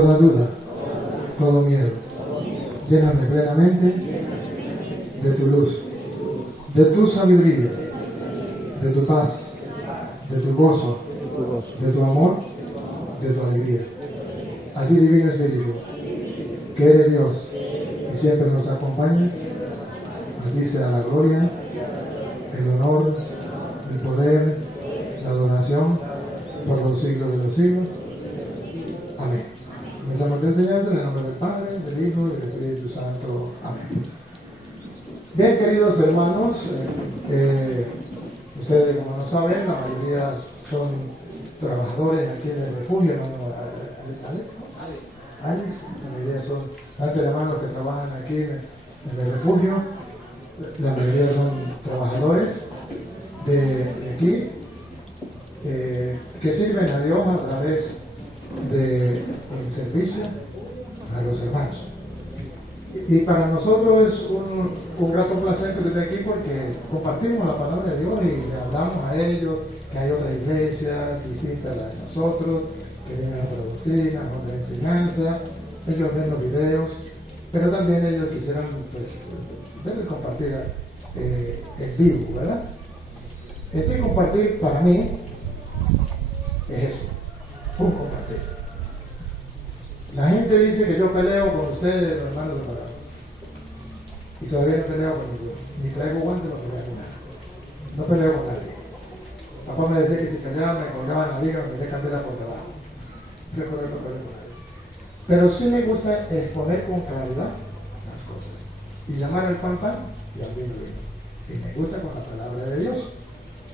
toda duda, todo miedo. Lléname plenamente de tu luz, de tu sabiduría, de tu paz, de tu gozo, de tu amor, de tu alegría. A ti, Divino Espíritu, que eres Dios y siempre nos acompaña, a ti sea la gloria, el honor, el poder, la adoración por los siglos de los siglos. Amén. Comenzamos la enseñanza en el nombre del Padre, del Hijo y del Espíritu Santo. Amén. Bien, queridos hermanos, ustedes como no saben, la mayoría son trabajadores aquí en el refugio, hermano Alex, la mayoría son tantos hermanos que trabajan aquí en el refugio, la mayoría son trabajadores de aquí, que sirven a Dios a través del servicio a los hermanos. Y para nosotros es un grato placer que esté aquí porque compartimos la palabra de Dios y le hablamos a ellos que hay otra iglesia distinta a la de nosotros, que tienen otra doctrina, otra enseñanza. Ellos ven los videos, pero también ellos quisieran pues, compartir en vivo, ¿verdad? Este compartir para mí es eso, un compartir. La gente dice que yo peleo con ustedes, los hermanos de palabra. Y todavía no peleo con ninguno. Ni traigo guantes, no peleo con nadie. No peleo con nadie. Papá me decía que si peleaba me colgaban la liga, me tenía candela por debajo. Yo no peleo con nadie. Pero sí me gusta exponer con claridad las cosas. Y llamar al pan pan y al vino vino. Y me gusta con la palabra de Dios.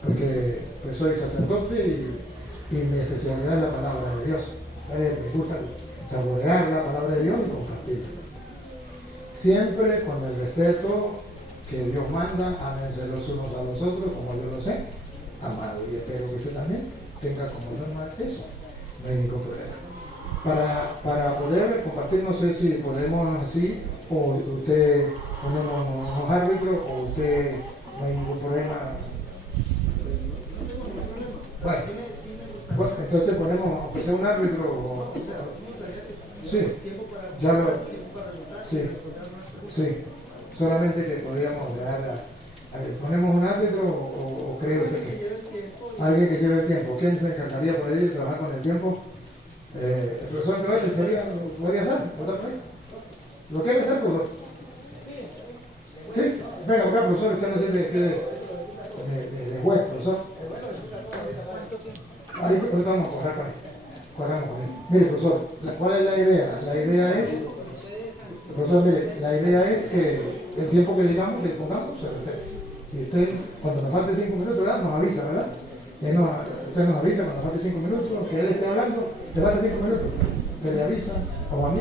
Porque pues soy sacerdote y mi especialidad es la palabra de Dios. Me gusta saborear la palabra de Dios y compartirla. Siempre con el respeto que Dios manda, ámense los unos a los otros, como yo lo sé, amado. Y espero que usted también tenga como norma eso. No hay ningún problema. Para poder compartir, no sé si podemos así, o usted ponemos unos árbitros, o usted no hay ningún problema. Bueno, entonces ponemos, aunque sea un árbitro, sí, ya lo, sí, solamente que podríamos dejar, ponemos un árbitro o creo que alguien que lleve el tiempo. ¿Quién se encargaría por ahí de trabajar con el tiempo? El profesor Joel podría ser, ¿otra vez? ¿Lo quiere hacer, profesor? Sí, venga, acá, profesor, usted no sirve de juez, profesor. Ahí vamos a correr con él. Mire, profesor, ¿cuál es la idea? La idea es, profesor, mire, la idea es que el tiempo que digamos, le pongamos, se respete. Y usted, cuando nos falte 5 minutos, ¿verdad? Nos avisa, ¿verdad? Usted nos avisa cuando nos falte 5 minutos, que él esté hablando, le falte 5 minutos, se le avisa, como a mí.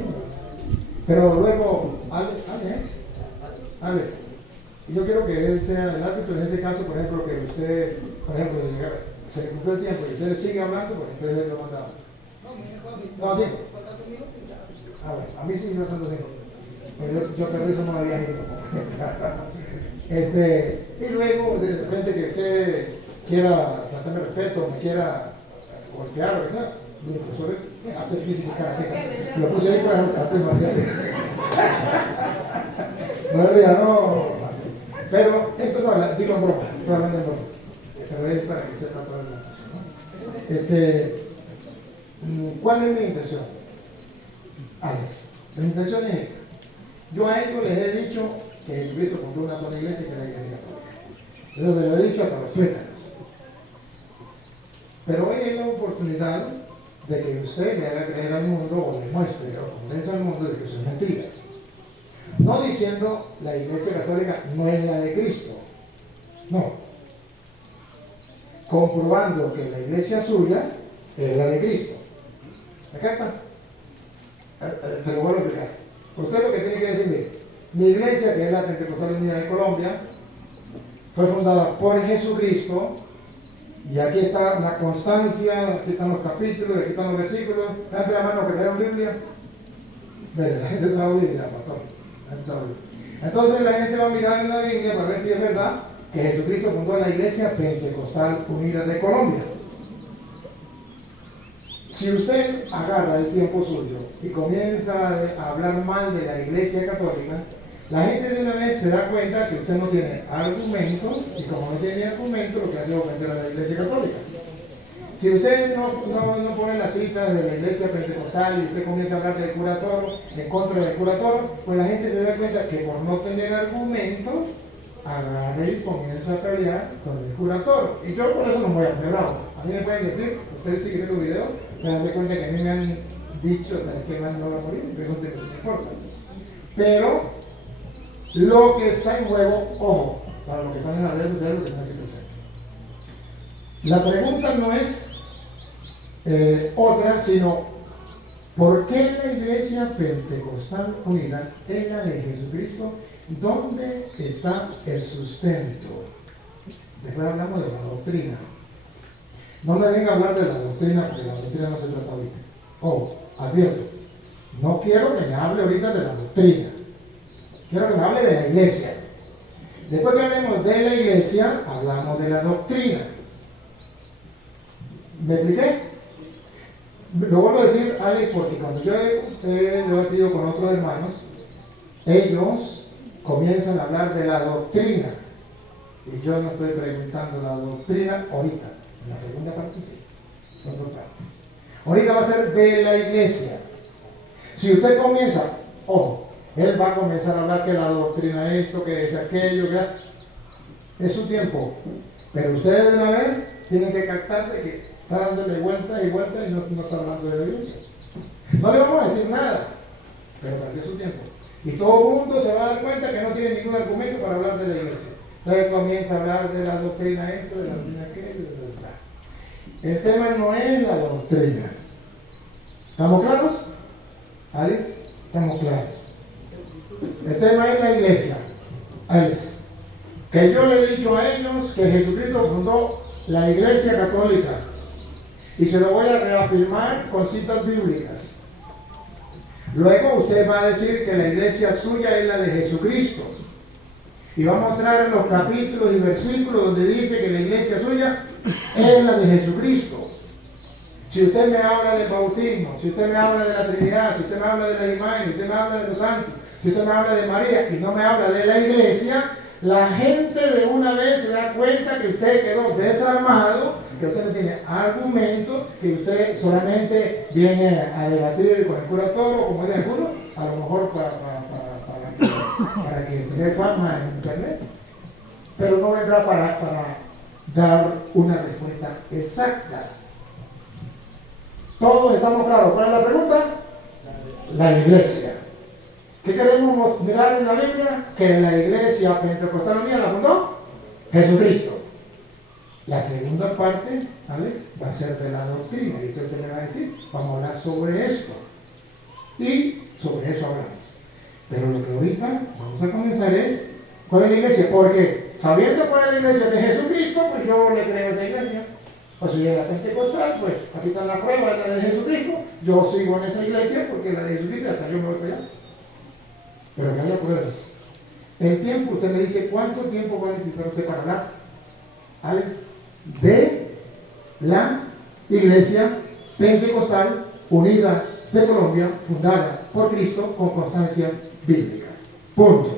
Pero luego, Alex, y yo quiero que él sea el árbitro en este caso, por ejemplo, que usted, se cumplió el tiempo y usted sigue hablando, pues entonces él lo manda. No, 5. Bueno, a mí sí me faltan 5. Pero yo aterrizo no había ido. Y luego, de repente que usted quiera tratarme respeto, me quiera golpear o lo que sea, mi profesor hace física karateca. Lo puse ahí para artes marciales. No. Pero esto no, digo en broma, estoy hablando en broma. Pero es para que sepa todo el mundo, ¿no? ¿Cuál es mi intención? Alex, mi intención es, yo a ellos les he dicho que Jesucristo fundó una sola iglesia que es la iglesia católica. Eso se lo he dicho hasta respetan. Pero hoy es la oportunidad de que usted le haga creer al mundo o le muestre o convenza al mundo de que eso es mentira. No diciendo la iglesia católica no es la de Cristo. No. Comprobando que la iglesia suya es la de Cristo. Acá está. Se lo vuelvo a explicar. Usted lo que tiene que decir, mi iglesia, que es la Pentecostal Unida de Colombia, fue fundada por Jesucristo, y aquí está la constancia, aquí están los capítulos, aquí están los versículos. Levante la mano que lean Biblia. Mire, la gente trae Biblia, pastor. Entonces la gente va a mirar en la Biblia para ver si es verdad que Jesucristo fundó la iglesia Pentecostal Unida de Colombia. Si usted agarra el tiempo suyo y comienza a hablar mal de la Iglesia Católica, la gente de una vez se da cuenta que usted no tiene argumentos, y como no tiene argumentos, lo que hace es ofender a la Iglesia Católica. Si usted no pone las citas de la Iglesia Pentecostal y usted comienza a hablar del cura Toro, en contra del cura Toro, pues la gente se da cuenta que por no tener argumentos, agarra y comienza a pelear con el cura Toro. Y yo por eso no me voy a poner bravo. A mí me pueden decir, ustedes siguen los videos, me dan cuenta que a mí me han dicho que más no va a morir, pregúntenme si importa. Pero lo que está en juego, ojo, para los que están en las redes sociales, lo que tienen que hacer. La pregunta no es otra, sino ¿por qué la Iglesia Pentecostal Unida es la de Jesucristo? ¿Dónde está el sustento? Después hablamos de la doctrina. No me venga a hablar de la doctrina, porque la doctrina no se trata ahorita. Oh, advierto, no quiero que me hable ahorita de la doctrina. Quiero que me hable de la Iglesia. Después que hablemos de la Iglesia, hablamos de la doctrina. ¿Me expliqué? Lo vuelvo a decir, Alex, porque cuando yo he debatido con otros hermanos, ellos comienzan a hablar de la doctrina. Y yo no estoy preguntando la doctrina ahorita. En la segunda parte sí. Son dos partes. Ahorita va a ser de la Iglesia. Si usted comienza, ojo, él va a comenzar a hablar que la doctrina es esto, que es aquello, que es su tiempo. Pero ustedes de una vez tienen que captar de que está dándole vuelta y vuelta y no está hablando de la Iglesia. No le vamos a decir nada, pero perdió su tiempo. Y todo el mundo se va a dar cuenta que no tiene ningún argumento para hablar de la Iglesia. Entonces comienza a hablar de la doctrina esto, de la doctrina aquello, de la... El tema no es la doctrina. ¿Estamos claros? ¿Alex? Estamos claros. El tema es la Iglesia. Alex, que yo le he dicho a ellos que Jesucristo fundó la Iglesia Católica. Y se lo voy a reafirmar con citas bíblicas. Luego usted va a decir que la iglesia suya es la de Jesucristo. Y va a mostrar en los capítulos y versículos donde dice que la iglesia suya es la de Jesucristo. Si usted me habla del bautismo, si usted me habla de la Trinidad, si usted me habla de la imagen, si usted me habla de los santos, si usted me habla de María y no me habla de la iglesia, la gente de una vez se da cuenta que usted quedó desarmado, que usted no tiene argumentos, que usted solamente viene a debatir con el cura Toro, como dice el cura, a lo mejor para que tenga fama en internet, pero no vendrá para dar una respuesta exacta. ¿Todos estamos claros? ¿Cuál es la pregunta? La iglesia. ¿Qué queremos mirar en la Biblia? Que la iglesia pentecostal unida la fundó Jesucristo. La segunda parte, ¿vale?, va a ser de la doctrina. Y usted me va a decir, vamos a hablar sobre esto. Y sobre eso hablamos. Pero lo que ahorita vamos a comenzar es, ¿cuál es la iglesia? Porque sabiendo cuál es la iglesia de Jesucristo, pues yo le creo a esta iglesia. Pues si llega a Pentecostal, pues aquí está la prueba, es la de Jesucristo. Yo sigo en esa iglesia porque la de Jesucristo, hasta yo me voy para allá. Pero que haya pruebas. El tiempo, usted me dice, ¿cuánto tiempo va a necesitar usted para hablar, Alex, de la Iglesia Pentecostal Unida de Colombia, fundada por Cristo con constancia bíblica? Punto.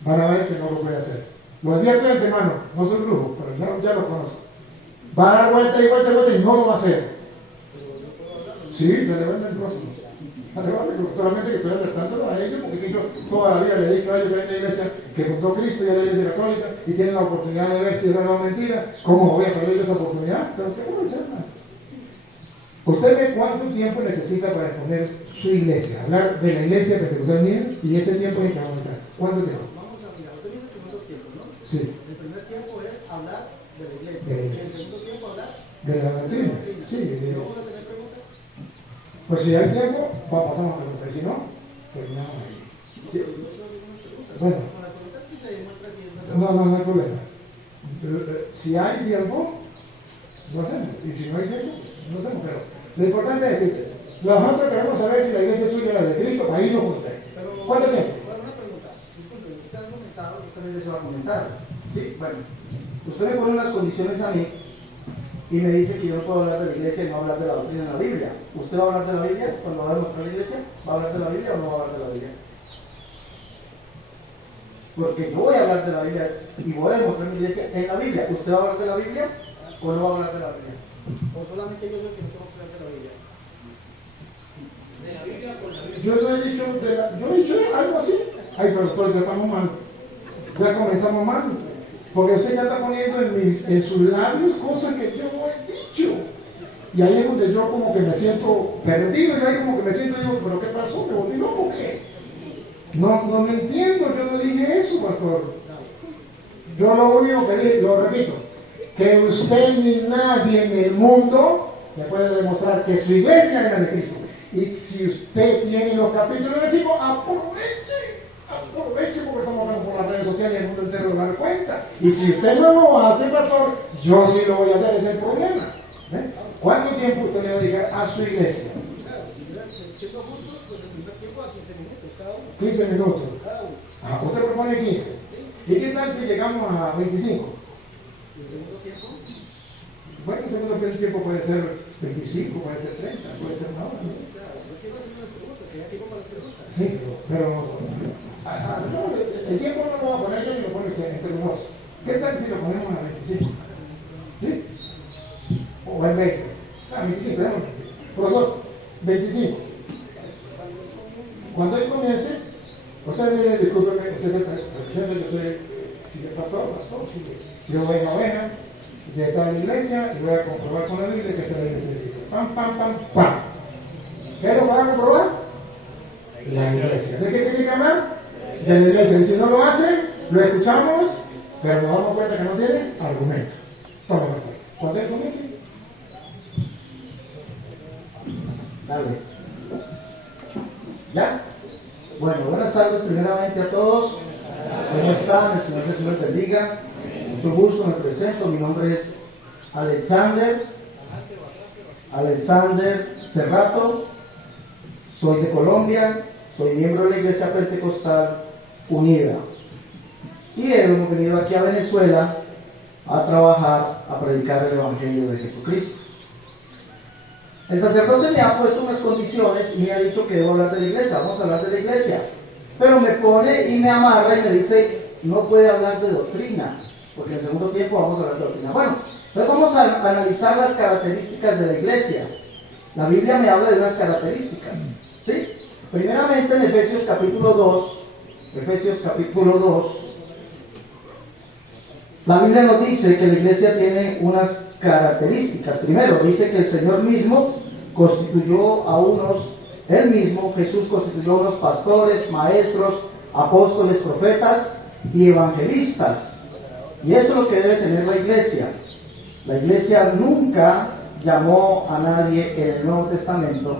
Van a ver que no lo puede hacer. Lo advierto de antemano, no soy brujo, pero ya lo conozco. Va a dar vuelta y vuelta y vuelta y no lo va a hacer. Sí, te levantan el próximo. Solamente que estoy alertándolo a ellos, porque yo toda la vida le he dicho a ellos que hay una iglesia que fundó Cristo y es la iglesia católica y tienen la oportunidad de ver si es verdad o mentira. ¿Cómo voy a perder esa oportunidad? Pero ¿qué voy a hacer más? Usted ve cuánto tiempo necesita para exponer su iglesia, hablar de la iglesia que se unida y ese tiempo es que va a aumentar. ¿Cuánto tiempo? Vamos a mirar, usted dice que son dos tiempos, ¿no? Sí. El primer tiempo es hablar de la iglesia. El segundo tiempo hablar de la doctrina. Sí. ¿Vamos a tener preguntas? Pues si hay tiempo, pasamos a preguntar. Si no, terminamos ahí. Sí. Bueno. Con las preguntas que se demuestra si es No hay problema. Si hay tiempo, lo hacemos. Y si no hay tiempo, no lo hacemos. Pero lo importante es que nosotros queremos saber si la iglesia suya es la de Cristo, para irnos con usted. ¿Cuánto tiempo? Bueno, una pregunta. Disculpe, usted ha argumentado, yo también les voy a argumentar. Sí. Bueno, usted me pone unas condiciones a mí y me dice que yo no puedo hablar de la iglesia y no hablar de la doctrina en la Biblia. ¿Usted va a hablar de la Biblia cuando va a demostrar la iglesia? ¿Va a hablar de la Biblia o no va a hablar de la Biblia? Porque yo voy a hablar de la Biblia y voy a demostrar mi iglesia en la Biblia. ¿Usted va a hablar de la Biblia o no va a hablar de la Biblia? O solamente yo soy el que no tengo que hablar de la Biblia. Yo no he dicho, yo he dicho algo así. Ay, pero ya estamos mal. Ya comenzamos mal. Porque usted ya está poniendo en sus labios cosas que yo no he dicho. Y ahí es donde yo como que me siento perdido. Y ahí como que me siento y digo, ¿pero qué pasó? ¿Me volví loco o qué? No me entiendo, yo no dije eso, pastor. Yo lo único que dije, lo repito, que usted ni nadie en el mundo me puede demostrar que su iglesia es la de Cristo. Y si usted tiene los capítulos de versículos, aproveche porque estamos hablando por las redes sociales y el mundo entero va a dar cuenta. Y si usted no lo hace, pastor, yo sí lo voy a hacer, ese es el problema. ¿Cuánto tiempo usted le va a dedicar a su iglesia? Siendo justos, pues el primer tiempo a 15 minutos cada uno. 15 minutos. Cada uno. Usted propone 15. ¿Y qué tal si llegamos a 25? Y el segundo tiempo, Bueno, el segundo tiempo puede ser 25, puede ser 30, puede ser una hora. ¿No? yo quiero hacer unas preguntas, que ya tiempo para las preguntas. Sí, pero no, el tiempo no lo va a poner yo ni lo pone entre dos. ¿Qué tal si lo ponemos a 25? ¿Sí? O al 20. 25, déjame. Profesor, 25. Cuando él comience, usted me discúlpeme, usted me presenta, yo soy pastor, yo voy a la oveja, ya está en la iglesia y voy a comprobar con la Biblia que está en la iglesia. Pam, pam, pam, pam. ¿Qué es lo que va a comprobar? La iglesia. ¿De qué tiene que hablar? De la iglesia. Y si no lo hace, lo escuchamos, pero nos damos cuenta que no tiene argumento. Toma, cuando él comience. Dale. ¿Ya? Bueno, buenas tardes primeramente a todos. ¿Cómo están? El Señor Jesús les bendiga. Mucho gusto, me presento. Mi nombre es Alexander Cerrato. Soy de Colombia. Soy miembro de la Iglesia Pentecostal Unida. Y hemos venido aquí a Venezuela a trabajar, a predicar el Evangelio de Jesucristo. El sacerdote me ha puesto unas condiciones y me ha dicho que debo hablar de la iglesia, vamos a hablar de la iglesia. Pero me pone y me amarra y me dice, no puede hablar de doctrina, porque en el segundo tiempo vamos a hablar de doctrina. Bueno, entonces vamos a analizar las características de la iglesia. La Biblia me habla de unas características, ¿sí? Primeramente en Efesios capítulo 2, la Biblia nos dice que la iglesia tiene unas características. Primero, dice que el Señor mismo constituyó a unos, Él mismo, Jesús constituyó a unos pastores, maestros, apóstoles, profetas y evangelistas. Y eso es lo que debe tener la iglesia. La iglesia nunca llamó a nadie en el Nuevo Testamento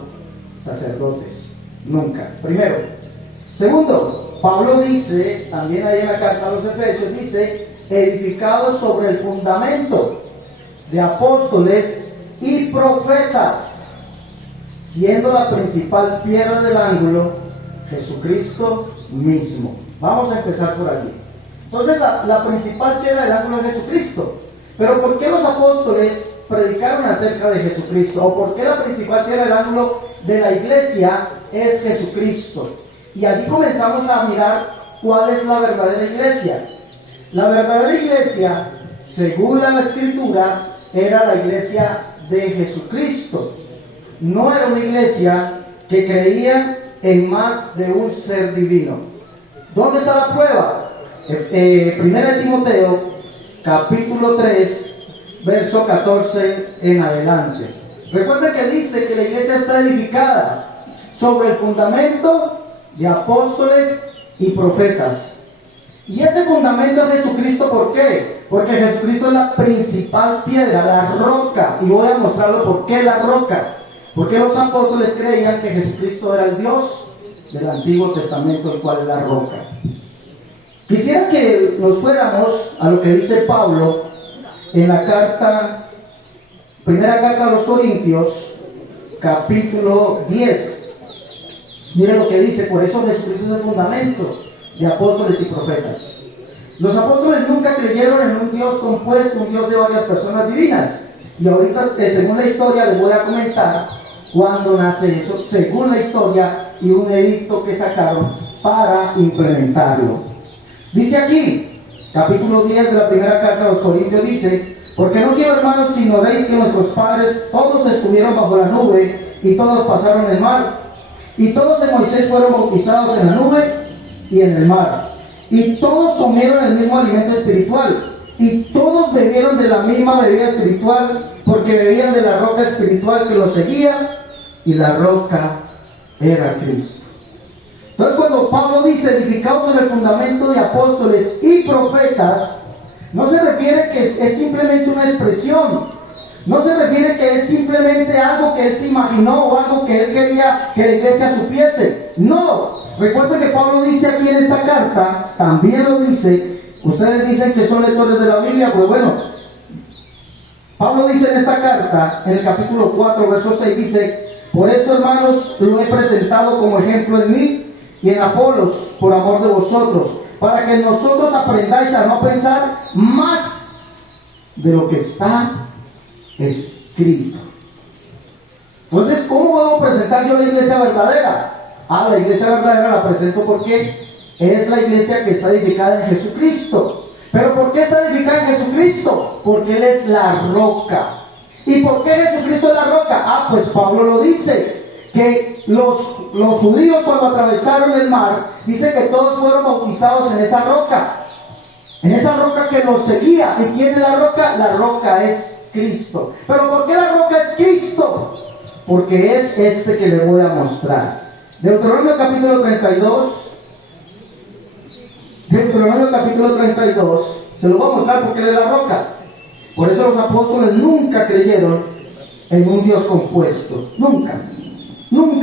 sacerdotes. Nunca. Primero. Segundo, Pablo dice, también ahí en la carta a los Efesios, dice, edificados sobre el fundamento de apóstoles y profetas, siendo la principal piedra del ángulo Jesucristo mismo. Vamos a empezar por allí. Entonces la principal piedra del ángulo es Jesucristo. Pero ¿por qué los apóstoles predicaron acerca de Jesucristo? ¿O por qué la principal piedra del ángulo de la iglesia es Jesucristo? Y allí comenzamos a mirar cuál es la verdadera iglesia. La verdadera iglesia, según la Escritura, era la iglesia de Jesucristo. No era una iglesia que creía en más de un ser divino. ¿Dónde está la prueba? 1 Timoteo, capítulo 3, verso 14 en adelante. Recuerda que dice que la iglesia está edificada sobre el fundamento de apóstoles y profetas. Y ese fundamento es Jesucristo, ¿por qué? Porque Jesucristo es la principal piedra, la roca. Y voy a mostrarlo por qué la roca. Porque los apóstoles creían que Jesucristo era el Dios del Antiguo Testamento, el cual es la roca. Quisiera que nos fuéramos a lo que dice Pablo en la carta, primera carta a los Corintios, capítulo 10. Miren lo que dice, por eso Jesucristo es el fundamento de apóstoles y profetas. Los apóstoles nunca creyeron en un Dios compuesto, un Dios de varias personas divinas, Y ahorita, según la historia, les voy a comentar cuándo nace eso, según la historia y un edicto que sacaron para implementarlo. Dice aquí, capítulo 10 de la primera carta a los Corintios, dice: porque no quiero, hermanos, que ignoréis que nuestros padres todos estuvieron bajo la nube y todos pasaron el mar, y todos en Moisés fueron bautizados en la nube y en el mar, y todos comieron el mismo alimento espiritual, y todos bebieron de la misma bebida espiritual, porque bebían de la roca espiritual que los seguía, y la roca era Cristo. Entonces, cuando Pablo dice edificados sobre el fundamento de apóstoles y profetas, no se refiere que es simplemente una expresión, no se refiere que es simplemente algo que él se imaginó o algo que él quería que la iglesia supiese. No, recuerden que Pablo dice aquí en esta carta, también lo dice. Ustedes dicen que son lectores de la Biblia, pues bueno, Pablo dice en esta carta, en el capítulo 4, verso 6, dice: por esto, hermanos, lo he presentado como ejemplo en mí y en Apolos, por amor de vosotros, para que nosotros aprendáis a no pensar más de lo que está escrito. Entonces, ¿cómo puedo presentar yo la iglesia verdadera? La iglesia verdadera la presento porque es la iglesia que está edificada en Jesucristo. ¿Pero por qué está edificada en Jesucristo? Porque Él es la roca. ¿Y por qué Jesucristo es la roca? Pues Pablo lo dice, que los judíos cuando atravesaron el mar, dice que todos fueron bautizados en esa roca que los seguía. ¿Y quién es la roca? La roca es Cristo. ¿Pero por qué la roca es Cristo? Porque es este que le voy a mostrar. Deuteronomio capítulo 32, se lo voy a mostrar porque Él es la roca. Por eso los apóstoles nunca creyeron en un Dios compuesto, nunca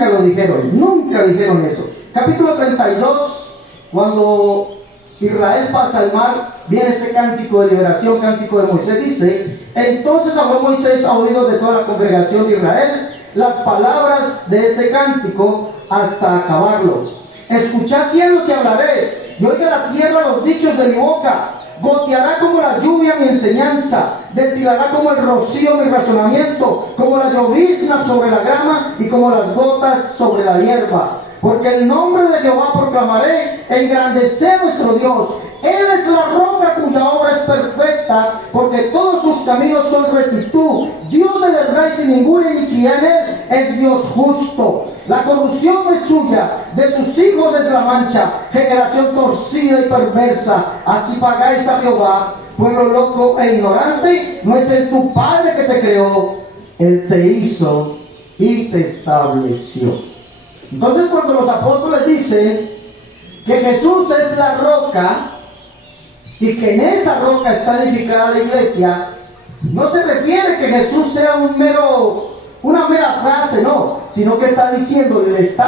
lo dijeron, nunca dijeron eso. Capítulo 32, cuando Israel pasa el mar, viene este cántico de liberación, cántico de Moisés, dice: entonces habló Moisés a oídos de toda la congregación de Israel las palabras de este cántico hasta acabarlo. Escuchad, cielos, y hablaré, y oiga la tierra los dichos de mi boca. Goteará como la lluvia mi enseñanza, destilará como el rocío mi razonamiento, como la llovizna sobre la grama y como las sobre la hierba. Porque el nombre de Jehová proclamaré, engrandecé nuestro Dios. Él es la roca cuya obra es perfecta, porque todos sus caminos son rectitud. Dios de verdad y sin ninguna iniquidad en Él, es Dios justo. La corrupción no es suya, de sus hijos es la mancha, generación torcida y perversa. Así pagáis a Jehová, pueblo loco e ignorante. No es Él tu Padre que te creó, Él te hizo y te estableció. Entonces, cuando los apóstoles dicen que Jesús es la roca y que en esa roca está edificada la iglesia, no se refiere que Jesús sea una mera frase, no, sino que le está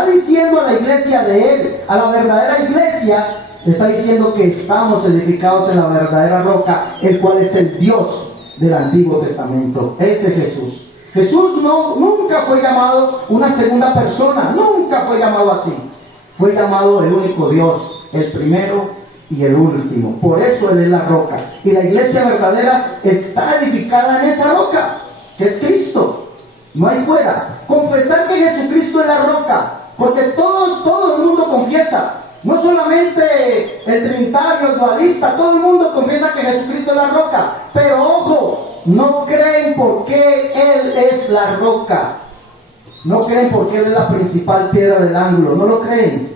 diciendo a la iglesia de Él, a la verdadera iglesia, le está diciendo que estamos edificados en la verdadera roca, el cual es el Dios del Antiguo Testamento, ese Jesús. Jesús nunca fue llamado una segunda persona, nunca fue llamado así. Fue llamado el único Dios, el primero y el último. Por eso Él es la roca. Y la iglesia verdadera está edificada en esa roca, que es Cristo. No hay fuera. Confesar que Jesucristo es la roca, porque todo el mundo confiesa. No solamente el trinitario, el dualista, todo el mundo confiesa que Jesucristo es la roca. Pero ojo, no creen porque Él es la roca. No creen porque Él es la principal piedra del ángulo. No lo creen.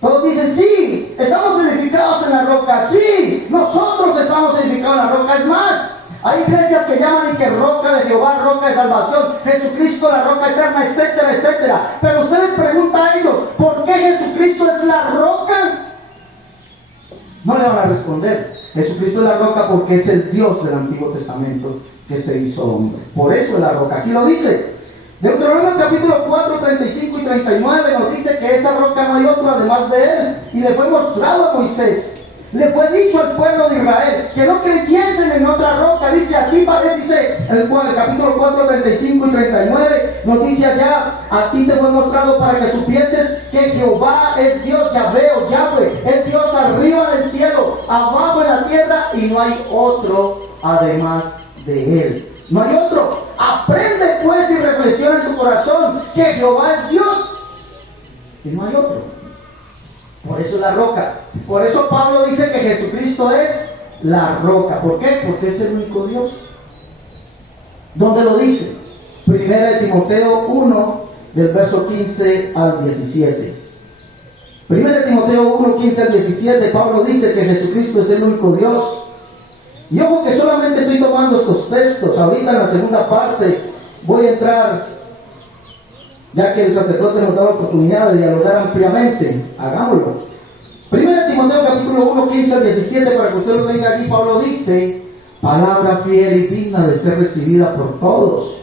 Todos dicen: sí, estamos edificados en la roca. Sí, nosotros estamos edificados en la roca. Es más, hay iglesias que llaman y que roca de Jehová, roca de salvación, Jesucristo la roca eterna, etcétera, etcétera. Pero usted les pregunta a ellos: ¿por qué Jesucristo es la roca? No le van a responder. Jesucristo es la roca porque es el Dios del Antiguo Testamento que se hizo hombre. Por eso es la roca. Aquí lo dice. Deuteronomio capítulo 4, 35 y 39 nos dice que esa roca no hay otro además de Él. Y le fue mostrado a Moisés. Le fue dicho al pueblo de Israel que no creyesen en otra roca. Dice así, dice el capítulo 4, 35 y 39. Nos dice allá: a ti te fue mostrado para que supieses que Jehová es Dios, Yahweh, es Dios arriba en el cielo, abajo en la tierra, y no hay otro además de Él. No hay otro. Aprende pues y reflexiona en tu corazón que Jehová es Dios y no hay otro. Por eso es la roca. Por eso Pablo dice que Jesucristo es la roca. ¿Por qué? Porque es el único Dios. ¿Dónde lo dice? Primera de Timoteo 1, del verso 15 al 17. Primera de Timoteo 1, 15 al 17, Pablo dice que Jesucristo es el único Dios. Y ojo que solamente estoy tomando estos textos. Ahorita en la segunda parte voy a entrar, ya que el sacerdote nos da la oportunidad de dialogar ampliamente. Hagámoslo. Primera de Timoteo capítulo 1, 15 al 17, para que usted lo tenga allí. Pablo dice: palabra fiel y digna de ser recibida por todos.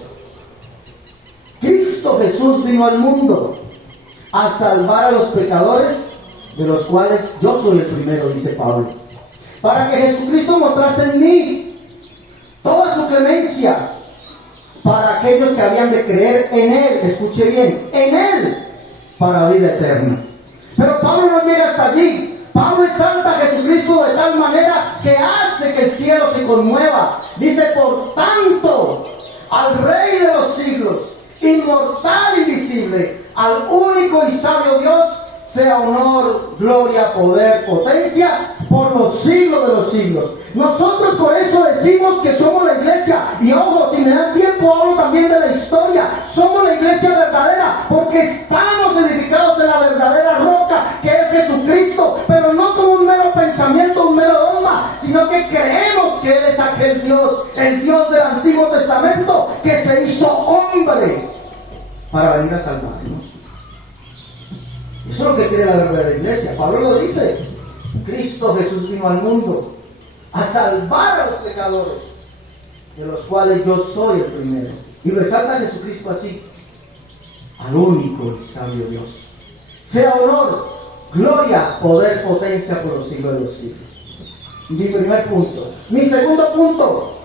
Cristo Jesús vino al mundo a salvar a los pecadores, de los cuales yo soy el primero, dice Pablo. Para que Jesucristo mostrase en mí toda su clemencia para aquellos que habían de creer en Él, escuche bien, en Él, para vida eterna. Pero Pablo no llega hasta allí. Pablo exalta a Jesucristo de tal manera que hace que el cielo se conmueva. Dice: por tanto, al Rey de los siglos, inmortal, invisible, al único y sabio Dios, sea honor, gloria, poder, potencia, por los siglos de los siglos. Nosotros por eso decimos que somos la iglesia. Y ojo, si me dan tiempo hablo también de la historia. Somos la iglesia verdadera, porque estamos edificados en la verdadera roca, que es Jesucristo. Pero no como un mero pensamiento, un mero dogma, sino que creemos que Él es aquel Dios, el Dios del Antiguo Testamento, que se hizo hombre para venir a salvarnos. Eso es lo que quiere la verdadera iglesia. Pablo lo dice: Cristo Jesús vino al mundo a salvar a los pecadores, de los cuales yo soy el primero. Y resalta a Jesucristo así: al único y sabio Dios. Sea honor, gloria, poder, potencia por los siglos de los siglos. Mi primer punto. Mi segundo punto.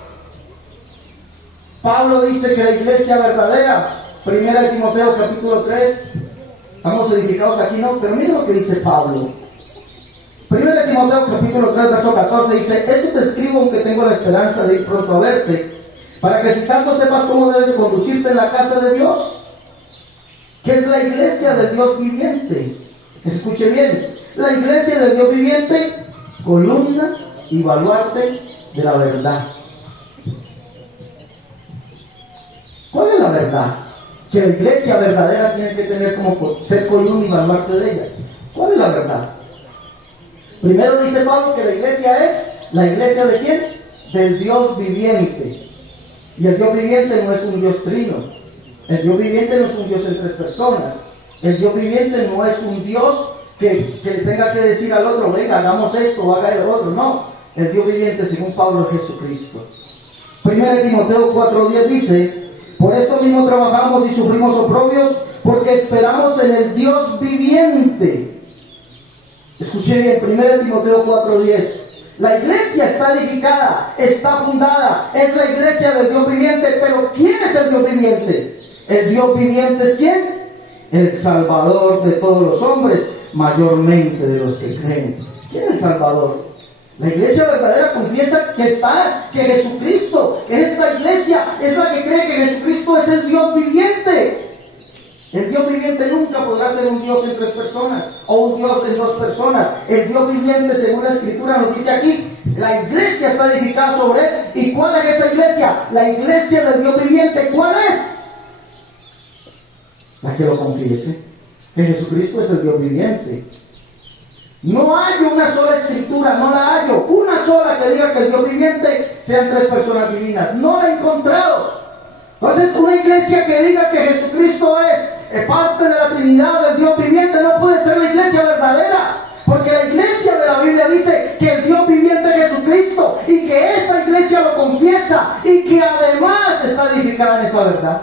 Pablo dice que la iglesia verdadera, primera de Timoteo capítulo 3, estamos edificados aquí, no, pero miren lo que dice Pablo. Primera de Timoteo capítulo 3, verso 14 dice: esto te escribo aunque tengo la esperanza de ir pronto a verte, para que si tanto sepas cómo debes conducirte en la casa de Dios, que es la iglesia del Dios viviente. Escuche bien: la iglesia del Dios viviente, columna y baluarte de la verdad. ¿Cuál es la verdad que la iglesia verdadera tiene que tener como ser columna y baluarte de ella? ¿Cuál es la verdad? Primero dice Pablo que la iglesia es la iglesia de ¿quién? Del Dios viviente. Y el Dios viviente no es un Dios trino. El Dios viviente no es un Dios en tres personas. El Dios viviente no es un Dios que le tenga que decir al otro: venga, hagamos esto o haga el otro. No. El Dios viviente, según Pablo, es Jesucristo. Primera de Timoteo 4:10 dice: por esto mismo trabajamos y sufrimos oprobios, porque esperamos en el Dios viviente. Escuché bien, 1 Timoteo 4:10. La iglesia está edificada, está fundada, es la iglesia del Dios viviente. Pero ¿quién es el Dios viviente? El Dios viviente es ¿quién? El Salvador de todos los hombres, mayormente de los que creen. ¿Quién es el Salvador? La iglesia verdadera confiesa que Jesucristo, esta iglesia es la que cree que Jesucristo es el Dios viviente. El Dios viviente nunca podrá ser un Dios en tres personas o un Dios en dos personas. El Dios viviente, según la Escritura nos dice aquí, la iglesia está edificada sobre Él. ¿Y cuál es esa iglesia? La iglesia del Dios viviente. ¿Cuál es? La que lo confiese, que Jesucristo es el Dios viviente. No hay una sola escritura, no la hallo, una sola que diga que el Dios viviente sean tres personas divinas. No la he encontrado. Entonces, una iglesia que diga que Jesucristo es parte de la Trinidad del Dios viviente no puede ser la iglesia verdadera. Porque la iglesia de la Biblia dice que el Dios viviente es Jesucristo y que esa iglesia lo confiesa y que además está edificada en esa verdad.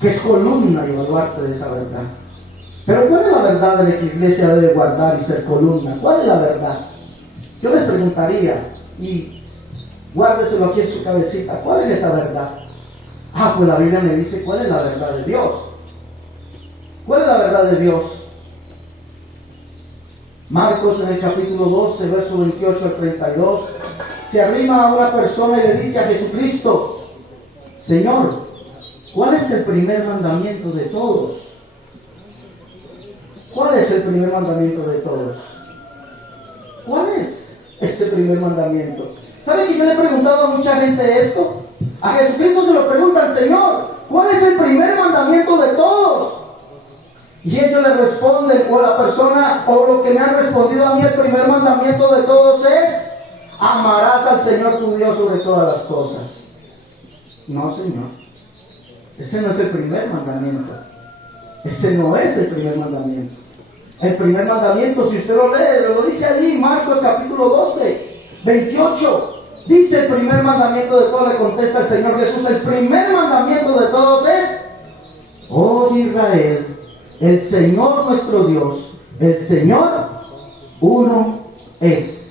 Que es columna y baluarte de esa verdad. Pero ¿cuál es la verdad de la que la iglesia debe guardar y ser columna? ¿Cuál es la verdad? Yo les preguntaría, y guárdeselo aquí en su cabecita, ¿cuál es esa verdad? Pues la Biblia me dice cuál es la verdad de Dios. ¿Cuál es la verdad de Dios? Marcos en el capítulo 12, verso 28 al 32, se arrima a una persona y le dice a Jesucristo: Señor, ¿cuál es el primer mandamiento de todos? ¿Cuál es el primer mandamiento de todos? ¿Cuál es ese primer mandamiento? ¿Sabe que yo le he preguntado a mucha gente esto? A Jesucristo se lo preguntan: Señor, ¿cuál es el primer mandamiento de todos? Y ellos le responden, o la persona, o lo que me han respondido a mí: el primer mandamiento de todos es: amarás al Señor tu Dios sobre todas las cosas. No, Señor, ese no es el primer mandamiento. Ese no es el primer mandamiento. El primer mandamiento, si usted lo lee, lo dice allí, Marcos capítulo 12, 28. Dice el primer mandamiento de todos, le contesta el Señor Jesús: el primer mandamiento de todos es: oye Israel, el Señor nuestro Dios, el Señor uno es.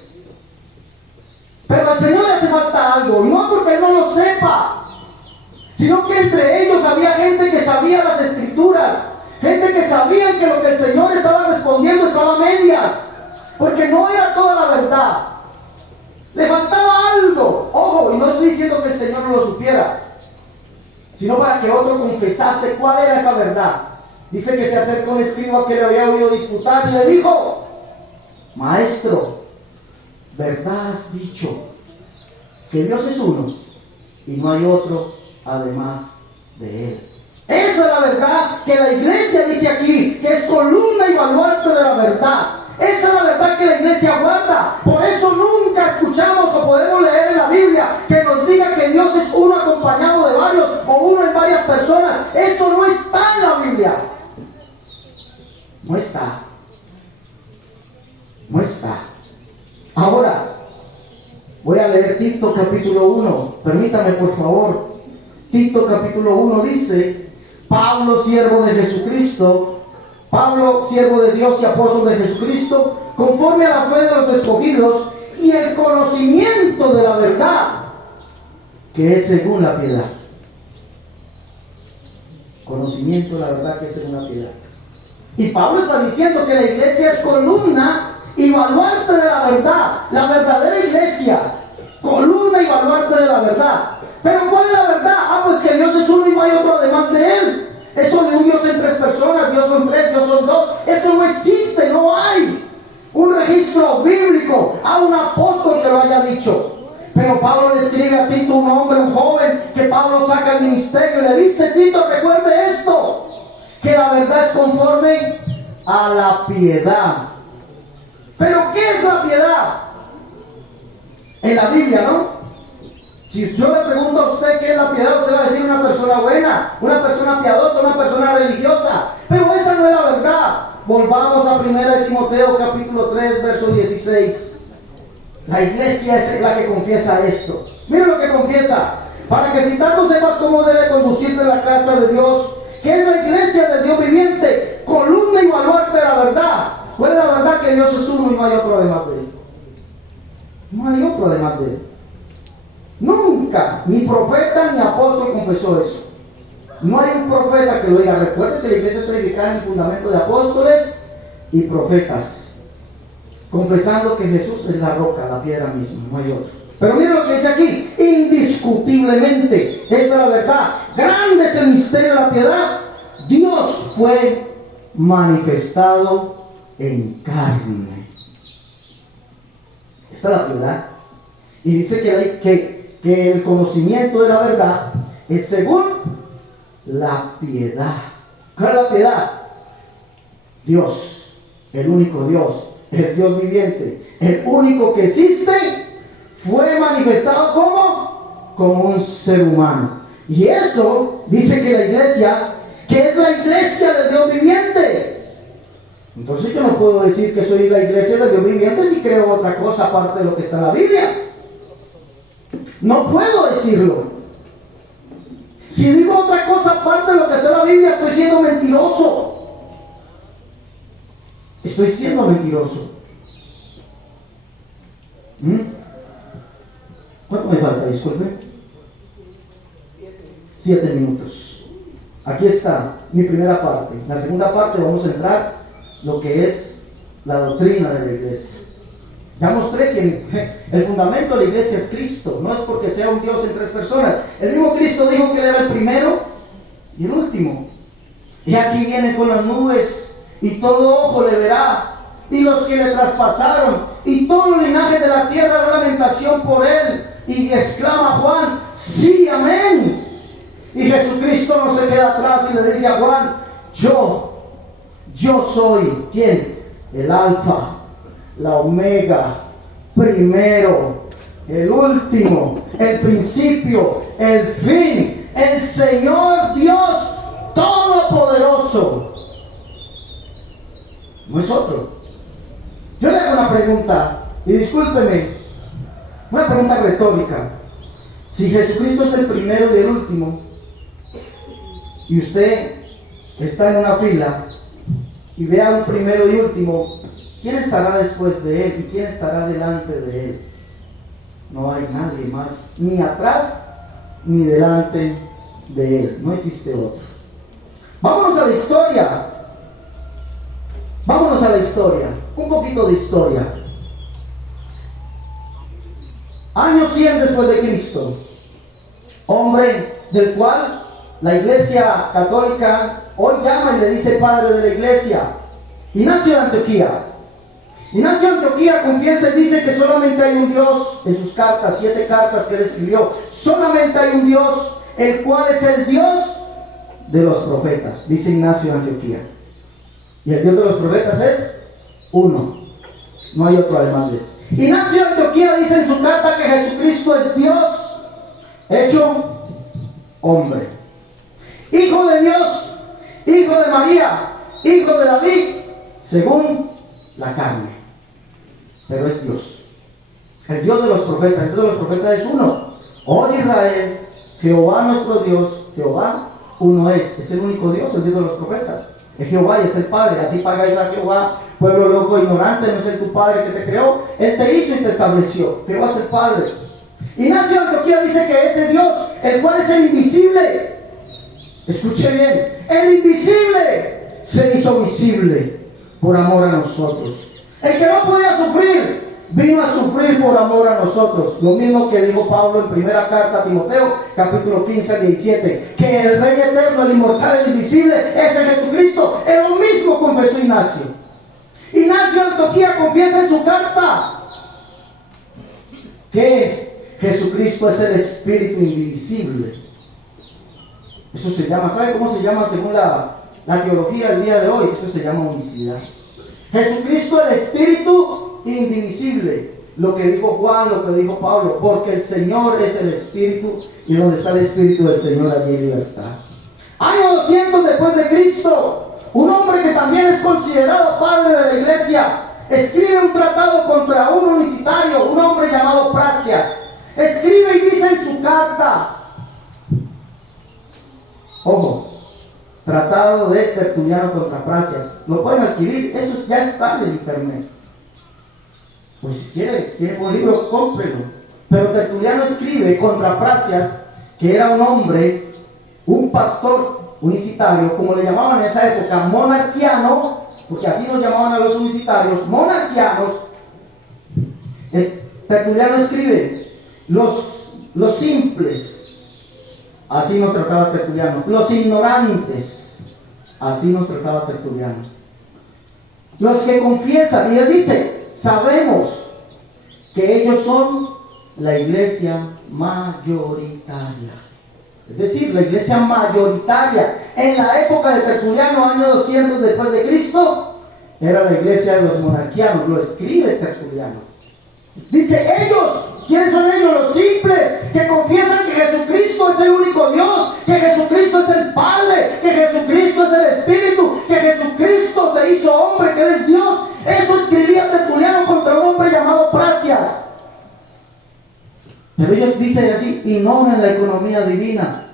Pero al Señor le hace falta algo, y no porque Él no lo sepa, sino que entre ellos había gente que sabía las Escrituras, gente que sabía que lo que el Señor estaba respondiendo estaba a medias, porque no era toda la verdad. Le faltaba algo. Ojo, y no estoy diciendo que el Señor no lo supiera, sino para que otro confesase cuál era esa verdad. Dice que se acercó un escriba que le había oído disputar y le dijo: Maestro, verdad has dicho, que Dios es uno y no hay otro además de Él. Esa es la verdad que la iglesia dice aquí, que es columna y baluarte de la verdad. Esa es la verdad que la iglesia guarda. Por eso nunca escuchamos o podemos leer en la Biblia que nos diga que Dios es uno acompañado de varios o uno en varias personas. Eso no está en la Biblia. No está. No está. Ahora, voy a leer Tito capítulo 1. Permítame, por favor. Tito capítulo 1 dice: Pablo, siervo de Jesucristo, Pablo, siervo de Dios y apóstol de Jesucristo, conforme a la fe de los escogidos y el conocimiento de la verdad, que es según la piedad. Conocimiento de la verdad que es según la piedad. Y Pablo está diciendo que la iglesia es columna y baluarte de la verdad, la verdadera iglesia, columna y baluarte de la verdad. Pero ¿cuál es la verdad? Pues que Dios es uno y no hay otro además de Él. Eso de un Dios en tres personas, Dios son tres, Dios son dos, eso no existe, no hay un registro bíblico a un apóstol que lo haya dicho. Pero Pablo le escribe a Tito, un hombre, un joven, que Pablo saca al ministerio y le dice: Tito, recuerde esto, que la verdad es conforme a la piedad. ¿Pero qué es la piedad? En la Biblia, ¿no? Si yo le pregunto a usted qué es la piedad, usted va a decir una persona buena, una persona piadosa, una persona religiosa. Pero esa no es la verdad. Volvamos a 1 Timoteo capítulo 3, verso 16. La iglesia es la que confiesa esto. Mira lo que confiesa: para que si tanto sepas cómo debe conducirte en la casa de Dios, que es la iglesia del Dios viviente, columna y baluarte de la verdad. ¿Cuál es la verdad? Que Dios es uno y no hay otro además de Él. No hay otro además de Él. Nunca, ni profeta ni apóstol confesó eso. No hay un profeta que lo diga. Recuerde que la iglesia está edificada en el fundamento de apóstoles y profetas, confesando que Jesús es la roca, la piedra misma, no hay otro. Pero miren lo que dice aquí: indiscutiblemente, esta es la verdad, grande es el misterio de la piedad, Dios fue manifestado en carne. Esta es la piedad. Y dice que el conocimiento de la verdad es según la piedad. ¿Cuál es la piedad? Dios, el único Dios, el Dios viviente, el único que existe, fue manifestado como un ser humano. Y eso dice que la iglesia, que es la iglesia del Dios viviente. Entonces yo no puedo decir que soy la iglesia del Dios viviente si creo otra cosa aparte de lo que está en la Biblia. No puedo decirlo. Si digo otra cosa aparte de lo que está en la Biblia, estoy siendo mentiroso. Estoy siendo mentiroso. ¿Cuánto me falta? Disculpe. 7 minutos. Aquí está mi primera parte. En la segunda parte vamos a entrar lo que es la doctrina de la iglesia. Ya mostré que el fundamento de la iglesia es Cristo, no es porque sea un Dios en tres personas. El mismo Cristo dijo que Él era el primero y el último. Y aquí viene con las nubes, y todo ojo le verá, y los que le traspasaron, y todo el linaje de la tierra hará lamentación por Él. Y exclama Juan, sí, amén. Y Jesucristo no se queda atrás y le dice a Juan, yo soy, ¿quién? El Alfa, la Omega, primero, el último, el principio, el fin, el Señor Dios Todopoderoso. No es otro. Yo le hago una pregunta, y discúlpeme, una pregunta retórica. Si Jesucristo es el primero y el último, y usted está en una fila y ve a un primero y último, ¿quién estará después de Él y quién estará delante de Él? No hay nadie más, ni atrás ni delante de Él. No existe otro. Vámonos a la historia. Vámonos a la historia. Un poquito de historia. Año 100 después de Cristo. Hombre del cual la Iglesia Católica hoy llama y le dice padre de la Iglesia. Ignacio de Antioquía. Ignacio de Antioquía confiesa y dice que solamente hay un Dios en sus cartas, 7 cartas que él escribió. Solamente hay un Dios, el cual es el Dios de los profetas, dice Ignacio de Antioquía. Y el Dios de los profetas es uno. No hay otro además de él. Ignacio de Antioquía dice en su carta que Jesucristo es Dios hecho hombre. Hijo de Dios, hijo de María, hijo de David, según la carne. Pero es Dios. El Dios de los profetas. El Dios de los profetas es uno. Oh Israel, Jehová nuestro Dios, Jehová uno es el único Dios, el Dios de los profetas. Es Jehová y es el Padre. Así pagáis a Jehová, pueblo loco, ignorante, no es el tu Padre que te creó. Él te hizo y te estableció. Jehová es el Padre. Ignacio de Antioquía dice que ese Dios, el cual es el invisible, escuche bien, el invisible se hizo visible por amor a nosotros. El que no podía sufrir, vino a sufrir por amor a nosotros. Lo mismo que dijo Pablo en primera carta a Timoteo, capítulo 15 al 17, que el Rey eterno, el inmortal, el invisible, es el Jesucristo. Es lo mismo confesó Ignacio. Ignacio de Antioquía confiesa en su carta que Jesucristo es el Espíritu indivisible. Eso se llama, ¿sabe cómo se llama según la teología del día de hoy? Eso se llama unicidad. Jesucristo el Espíritu indivisible. Lo que dijo Juan, lo que dijo Pablo, porque el Señor es el Espíritu y donde está el Espíritu del Señor allí hay libertad. Año 200 después de Cristo, un hombre que también es considerado padre de la iglesia, escribe un tratado contra un unicitario, un hombre llamado Praxeas. Escribe y dice en su carta, ojo, tratado de Tertuliano contra Praxeas, lo pueden adquirir, eso ya está en el internet. Pues si quiere un libro, cómprelo. Pero Tertuliano escribe contra Praxeas, que era un hombre, un pastor unicitario, como le llamaban en esa época, monarquiano, porque así nos llamaban a los unicitarios, monarquianos. Tertuliano escribe, los simples, así nos trataba Tertuliano, los ignorantes, así nos trataba Tertuliano. Los que confiesan, y él dice, sabemos que ellos son la iglesia mayoritaria. Es decir, la iglesia mayoritaria en la época de Tertuliano, año 200 después de Cristo, era la iglesia de los monarquianos. Lo escribe Tertuliano. Dice ellos, ¿quiénes son ellos? Los simples, que confiesan que Jesucristo es el único Dios, que Jesucristo es el Padre, que Jesucristo es el Espíritu, que Jesucristo se hizo hombre, que Él es Dios. Eso escribía Tertuliano contra un hombre llamado Praxeas. Pero ellos dicen así, ignoran la economía divina,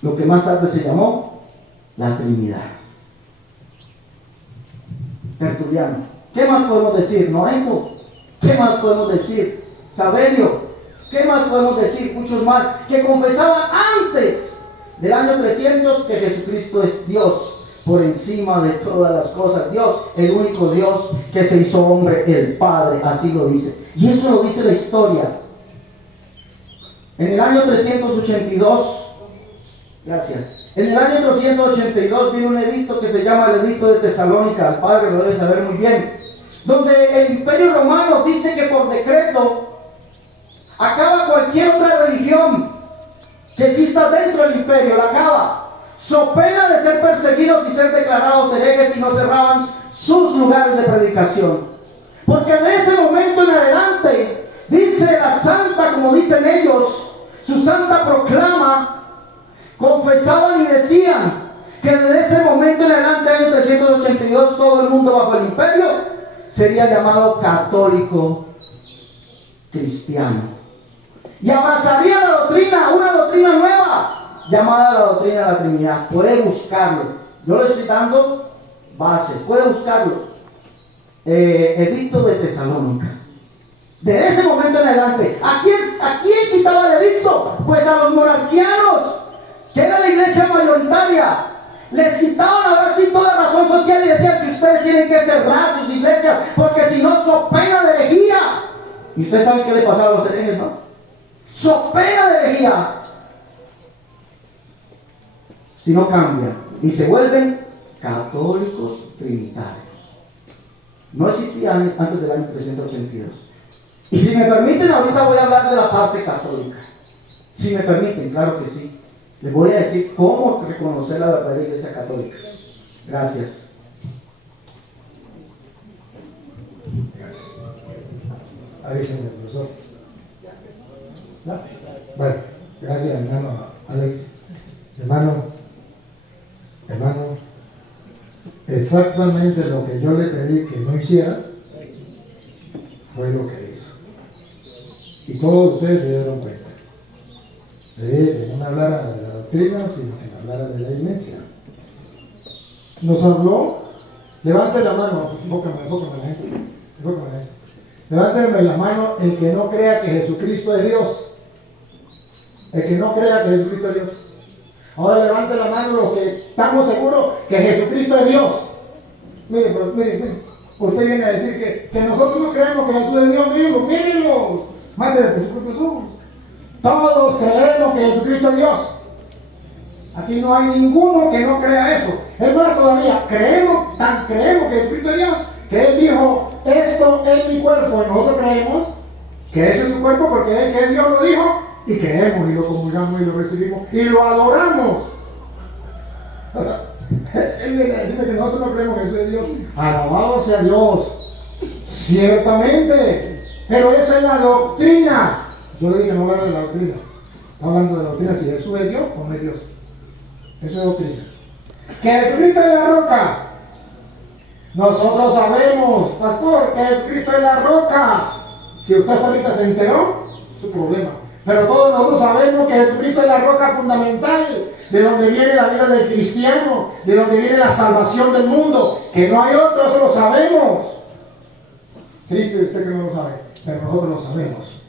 lo que más tarde se llamó la Trinidad. Tertuliano. ¿Qué más podemos decir? Noeto. ¿Qué más podemos decir? Savelio. ¿Qué más podemos decir? Muchos más que confesaban antes del año 300 que Jesucristo es Dios. por encima de todas las cosas. Dios, el único Dios que se hizo hombre, el Padre, así lo dice. Y eso lo dice la historia. En el año 382, gracias. En el año 382 vino un edicto que se llama el Edicto de Tesalónica, el padre lo debe saber muy bien, donde el Imperio Romano dice que por decreto acaba cualquier otra religión que exista dentro del imperio, la acaba, so pena de ser perseguidos y ser declarados herejes si no cerraban sus lugares de predicación. Porque de ese momento en adelante, dice la santa, como dicen ellos, su santa proclama, confesaban y decían que desde ese momento en adelante, año 382, todo el mundo bajo el imperio sería llamado católico cristiano. Y abrazaría la doctrina, una doctrina nueva, llamada la doctrina de la Trinidad. Puede buscarlo. Yo le estoy dando bases, puede buscarlo. Edicto de Tesalónica. De ese momento en adelante, ¿a quién quitaba el edicto? Pues a los monarquianos, que era la iglesia mayoritaria. Les quitaban ahora sí toda razón social y decían que ustedes tienen que cerrar sus iglesias, porque si no, so pena de herejía. Y ustedes saben qué le pasaba a los herejes, ¿no? So pena de herejía. Si no cambian y se vuelven católicos trinitarios. No existían antes del año 382. Y si me permiten, ahorita voy a hablar de la parte católica. Si me permiten, claro que sí. Les voy a decir cómo reconocer la verdadera iglesia católica. Gracias. Gracias. Avísenme, profesor. ¿Ya? Bueno, gracias, hermano Alex. Hermano, exactamente lo que yo le pedí que no hiciera fue lo que hizo. Y todos ustedes se dieron cuenta. De no me hablara de la doctrina, sino que me hablara de la iglesia. Nos habló, levante la mano, enfócame la gente. Levánteme la mano el que no crea que Jesucristo es Dios. El que no crea que Jesucristo es Dios. Ahora levante la mano los que estamos seguros que Jesucristo es Dios. Mire, usted viene a decir que nosotros no creemos que Jesús es Dios. Mírenlo. Mate de Jesús. Todos creemos que Jesucristo es Dios. Aquí no hay ninguno que no crea eso. Es más, todavía creemos que Jesucristo es Dios, que Él dijo, esto es mi cuerpo. Y nosotros creemos que ese es su cuerpo porque Él, que Dios lo dijo, y creemos y lo comulgamos y lo recibimos y lo adoramos. Él viene a decirme que nosotros no creemos que Jesús es Dios. Alabado sea Dios. Ciertamente. Pero esa es la doctrina. Yo le dije no hablar de la doctrina. Está hablando de la doctrina si Jesús es Dios o no es Dios. Eso es doctrina. Que Jesucristo es la roca. Nosotros sabemos, pastor, que Jesucristo es la roca. Si usted ahorita se enteró, es su problema. Pero todos nosotros sabemos que Jesucristo es la roca fundamental, de donde viene la vida del cristiano, de donde viene la salvación del mundo, que no hay otro, eso lo sabemos. Triste usted que no lo sabe, pero nosotros lo sabemos.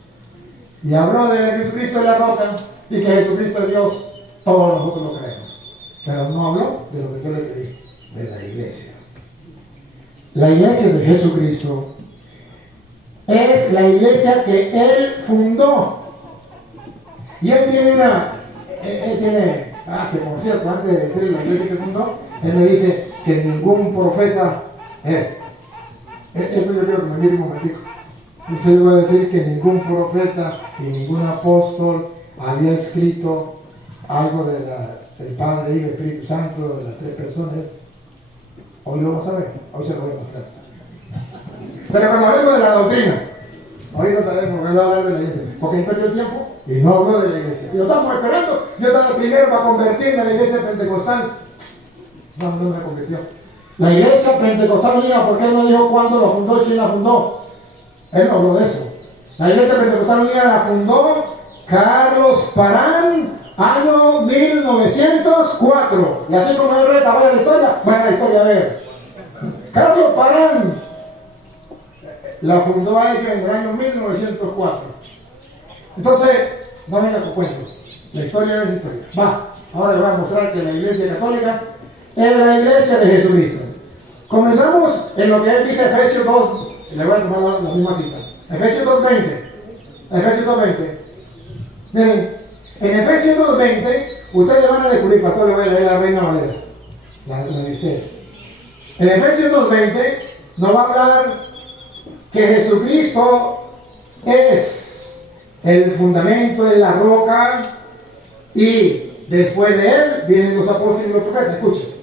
Y habló de Jesucristo es la roca y que Jesucristo es Dios, todos nosotros lo creemos. Pero no habló de lo que yo le pedí, de la iglesia. La iglesia de Jesucristo es la iglesia que Él fundó. Y Él tiene que por cierto, antes de decir la iglesia que fundó, Él me dice que ningún profeta, esto yo quiero que me mire un momentico. Usted va a decir que ningún profeta y ningún apóstol había escrito algo del Padre, Hijo y Espíritu Santo, de las tres personas. Hoy lo vamos a ver, hoy se lo voy a mostrar. Pero cuando hablemos de la doctrina, hoy no sabemos porque va a hablar de la iglesia, porque él perdió el tiempo y no habló de la iglesia. Y lo estamos esperando. Yo estaba primero para convertirme a la iglesia pentecostal. No me convirtió. La iglesia pentecostal unida, porque él no dijo cuándo lo fundó y quién la fundó. Él no habló de eso. La iglesia pentecostal unida la fundó Carlos Parán, año 1904. Y así como el reta, vaya la historia, a ver. Carlos Parán la fundó a ella en el año 1904. Entonces, no venga con cuentos. La historia es historia. Ahora le voy a mostrar que la iglesia católica en la iglesia de Jesucristo. Comenzamos en lo que él dice Efesios 2, le voy a tomar la misma cita. Efesios 2:20. Efesios 2:20. Miren, en Efesios 2:20, ustedes van a descubrir, pastor, le voy a leer la Reina Valera, la dice. En Efesios 2:20 nos va a hablar que Jesucristo es el fundamento, es la roca, y después de él vienen los apóstoles y los profetas. Escuchen.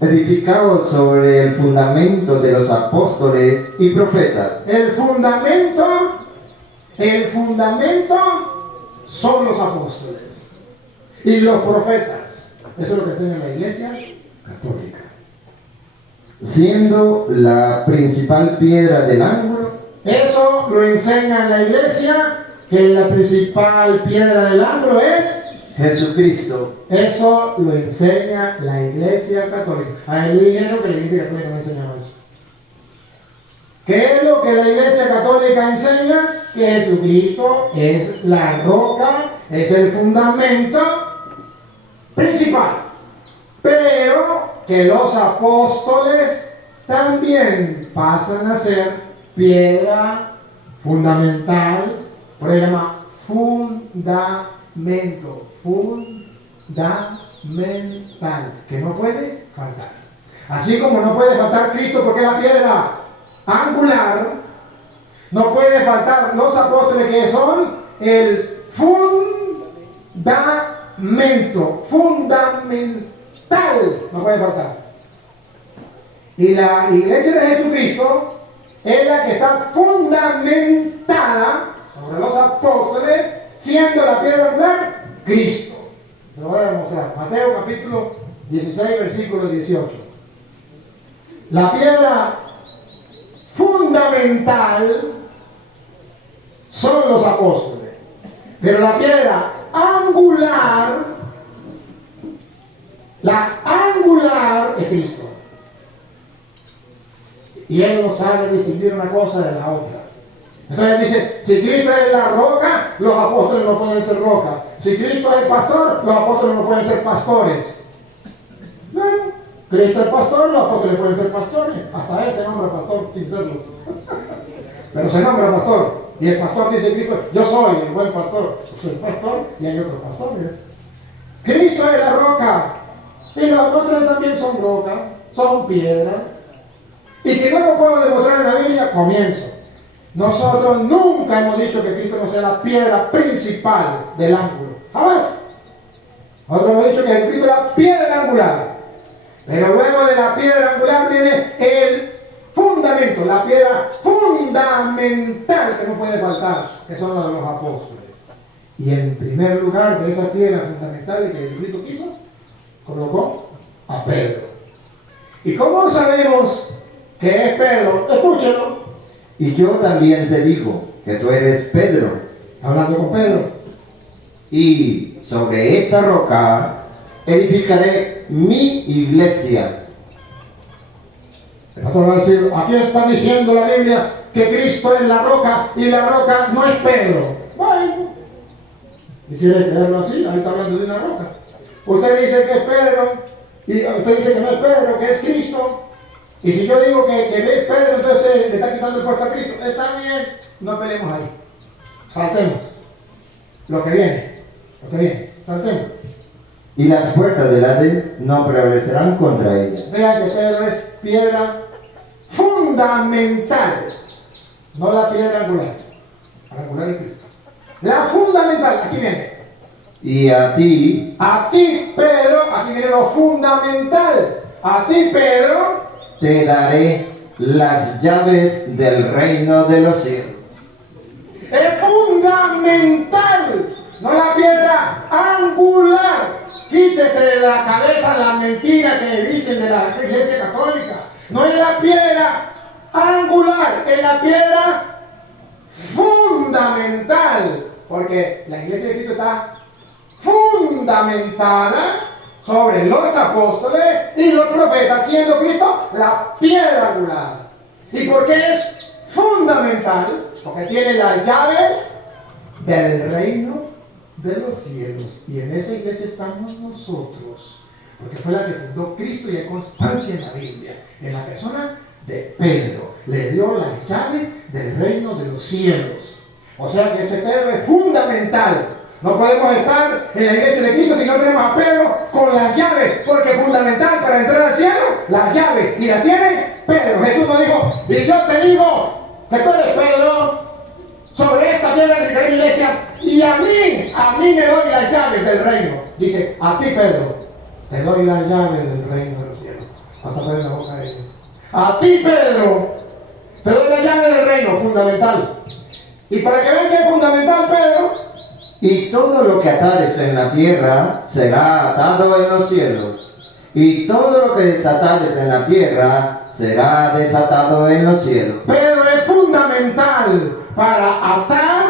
Edificado sobre el fundamento de los apóstoles y profetas. El fundamento son los apóstoles y los profetas. Eso es lo que enseña la Iglesia Católica. Siendo la principal piedra del ángulo. Eso lo enseña la Iglesia, que la principal piedra del ángulo es Jesucristo. Eso lo enseña la Iglesia Católica. Ahí dijeron que la Iglesia Católica no enseñaba eso. ¿Qué es lo que la Iglesia Católica enseña? Que Jesucristo es la roca, es el fundamento principal. Pero que los apóstoles también pasan a ser piedra fundamental, por eso se llama fundamento, fundamental, que no puede faltar. Así como no puede faltar Cristo porque es la piedra angular, no puede faltar los apóstoles, que son el fundamento, fundamental, no puede faltar. Y la iglesia de Jesucristo es la que está fundamentada sobre los apóstoles, siendo la piedra angular Cristo. Lo voy a demostrar. Mateo capítulo 16, versículo 18. La piedra fundamental son los apóstoles, pero la piedra angular, es Cristo. Y él no sabe distinguir una cosa de la otra. Entonces dice, si Cristo es la roca, los apóstoles no pueden ser roca. Si Cristo es el pastor, los apóstoles no pueden ser pastores. Bueno, Cristo es el pastor, los apóstoles pueden ser pastores. Hasta él se nombra pastor sin serlo. Pero se nombra pastor. Y el pastor dice Cristo, yo soy el buen pastor. Soy pastor y hay otros pastores. Cristo es la roca. Y los apóstoles también son roca, son piedra. Y que no lo puedo demostrar en la Biblia, comienzo. Nosotros nunca hemos dicho que Cristo no sea la piedra principal del ángulo. Jamás. Nosotros hemos dicho que Jesucristo es la piedra angular. Pero luego de la piedra angular viene el fundamento, la piedra fundamental que no puede faltar, que son los de los apóstoles. Y en primer lugar de esa piedra fundamental que Jesucristo quiso, colocó a Pedro. ¿Y cómo sabemos que es Pedro? Escúchenlo. Y yo también te digo que tú eres Pedro. Hablando con Pedro. Y sobre esta roca edificaré mi iglesia. El pastor va a decir, aquí está diciendo la Biblia que Cristo es la roca y la roca no es Pedro. Bueno, y quiere creerlo así, ahí está hablando de una roca. Usted dice que es Pedro, y usted dice que no es Pedro, que es Cristo. Y si yo digo que es Pedro, entonces le está quitando el puesto a Cristo. Está bien, no peleemos ahí. Saltemos. Lo que viene, saltemos. Y las puertas del Hades no prevalecerán contra ella. Vean que Pedro es piedra fundamental, no la piedra angular. La angular es Cristo. La fundamental, aquí viene. Y a ti, Pedro, aquí viene lo fundamental. A ti, Pedro, te daré las llaves del reino de los cielos. es fundamental, no la piedra angular. Quítese de la cabeza la mentira que dicen de la Iglesia Católica. No es la piedra angular, es la piedra fundamental. Porque la Iglesia de Cristo está fundamentada sobre los apóstoles y los profetas, siendo Cristo la piedra angular. ¿Y por qué es fundamental? Porque tiene las llaves del reino de los cielos. Y en esa iglesia estamos nosotros. porque fue la que fundó Cristo y hay constancia en la Biblia, en la persona de Pedro. Le dio la llave del reino de los cielos. O sea que ese Pedro es fundamental. No podemos estar en la iglesia de Cristo si no tenemos a Pedro con las llaves, porque es fundamental para entrar al cielo, las llaves, y la tiene Pedro. Jesús nos dijo, y yo te digo que tú eres Pedro, sobre esta piedra edificaré mi iglesia, y a mí me doy las llaves del reino. Dice, a ti Pedro, te doy las llaves del reino de los cielos. Hasta poner la boca de ellos. A ti Pedro, te doy las llaves del reino, fundamental. Y para que vean que es fundamental Pedro, Y todo lo que atares en la tierra será atado en los cielos, y todo lo que desatares en la tierra será desatado en los cielos. Pedro es fundamental para atar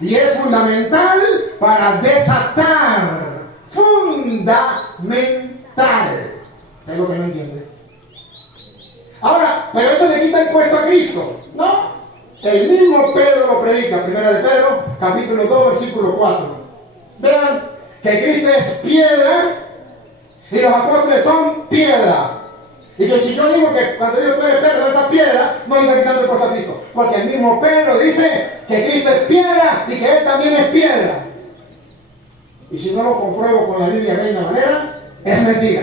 y es fundamental para desatar. Fundamental. Es lo que no entiende. Ahora, pero eso le quita el puesto a Cristo, ¿no? El mismo Pedro lo predica, primera de Pedro, capítulo 2, versículo 4. Vean que Cristo es piedra y los apóstoles son piedra. Y que si yo digo que cuando digo tú eres Pedro, esta piedra, no le está quitando el puesto a Cristo. Porque el mismo Pedro dice que Cristo es piedra y que Él también es piedra. Y si no lo compruebo con la Biblia Reina Valera, es mentira.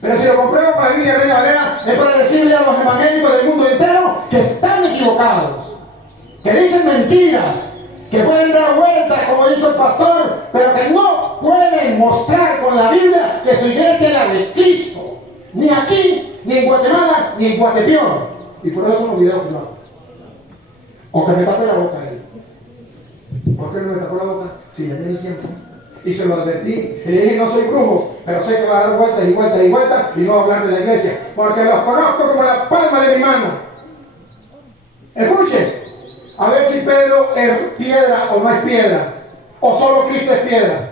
Pero si lo compruebo con la Biblia Reina Valera, es para decirle a los evangélicos del mundo entero que están equivocados, que dicen mentiras, que pueden dar vueltas como dijo el pastor, pero que no pueden mostrar con la Biblia que su iglesia es la de Cristo, ni aquí, ni en Guatemala, ni en Guatepeor. Y por eso son los videos que no hago. O que me tape la boca él. ¿Por qué no me tapó la boca? Si ya tiene tiempo. Y se lo advertí, y le dije, no soy brujo, pero sé que va a dar vueltas y vueltas y vueltas, y no va a hablar de la iglesia, porque los conozco como la palma de mi mano. Escuchen, a ver si Pedro es piedra o no es piedra, o solo Cristo es piedra.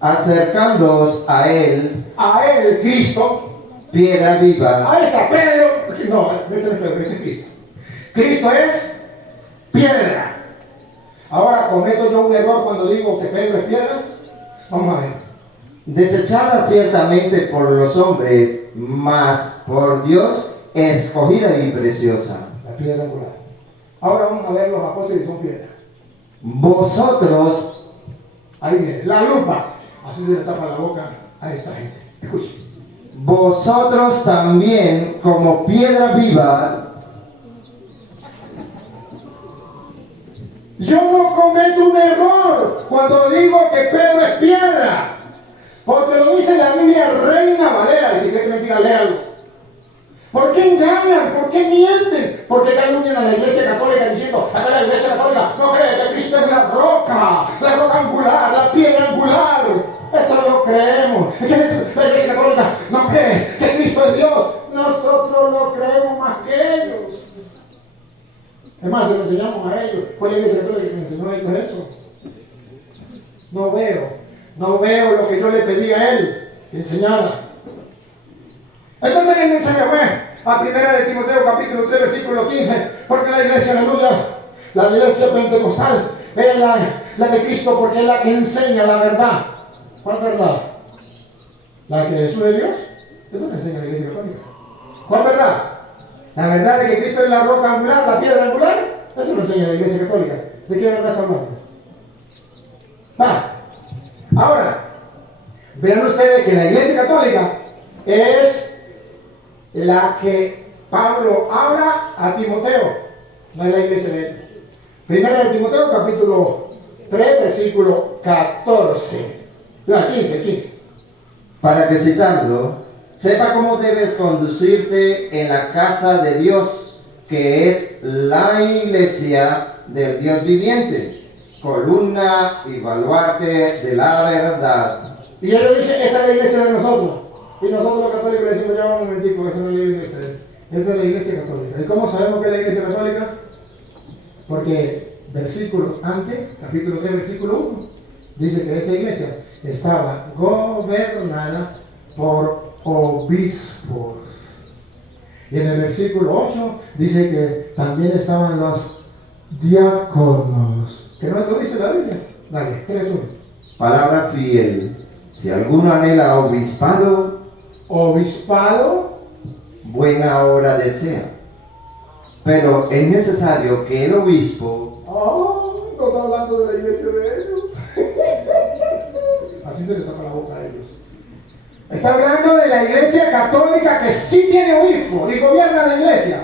Acercándoos a él, Cristo, piedra viva, ahí está Pedro, no, este no es Pedro, este es Cristo. Cristo es piedra. Ahora, ¿cometo yo un error cuando digo que Pedro es piedra? Vamos a ver. desechada ciertamente por los hombres, mas por Dios escogida y preciosa. La piedra angular. Ahora vamos a ver los apóstoles son piedra. Vosotros, Ahí viene, la lupa. Así se le tapa la boca a esta gente. Escuchen. vosotros también como piedra viva, Yo no cometo un error cuando digo que Pedro es piedra. Porque lo dice la Biblia Reina Valera. Y si cree que mentira, léalo. ¿Por qué engañan? ¿Por qué mienten? ¿Por qué calumnian a la iglesia católica diciendo, acá la iglesia católica no cree que Cristo es la roca angular, la piedra angular? Eso lo creemos. La iglesia católica no cree que Cristo es Dios. Nosotros lo creemos más que ellos. Es más, se lo enseñamos a ellos. Fue la iglesia católica que me enseñó a ellos eso. No veo lo que yo le pedí a él que enseñara. Entonces él me enseñó a primera de Timoteo capítulo 3 versículo 15, porque la iglesia, aleluya, la iglesia pentecostal es la de Cristo porque es la que enseña la verdad. ¿Cuál verdad? ¿La que Jesús es Dios? Eso me enseña la iglesia católica. ¿Cuál verdad? La verdad de que Cristo es la roca angular, la piedra angular. Eso lo enseña la iglesia católica. ¿De qué verdad está hablando? Ahora, vean ustedes que la iglesia católica es la que Pablo habla a Timoteo, no es la iglesia de él. Primera de Timoteo, capítulo 3, versículo 14. No, 15. para que citando, sepa cómo debes conducirte en la casa de Dios, que es la iglesia del Dios viviente, columna y baluarte de la verdad. Y ellos dicen, esa es la iglesia de nosotros. Y nosotros los católicos le decimos, ya un momentico, esa no es la iglesia de ustedes. Esa es la iglesia católica. ¿Y cómo sabemos que es la iglesia católica? Porque versículos antes, capítulo 3, versículo 1, dice que esa iglesia estaba gobernada por obispos. Y en el versículo 8 dice que también estaban los diáconos. ¿Que no lo dice la Biblia? Dale, 3:1. Palabra fiel, Si alguno anhela obispado, buena hora desea. Pero es necesario que el obispo no está hablando de la iglesia de ellos. Así se les tapa la boca a ellos. Está hablando de la iglesia católica que sí tiene obispo y gobierna la iglesia.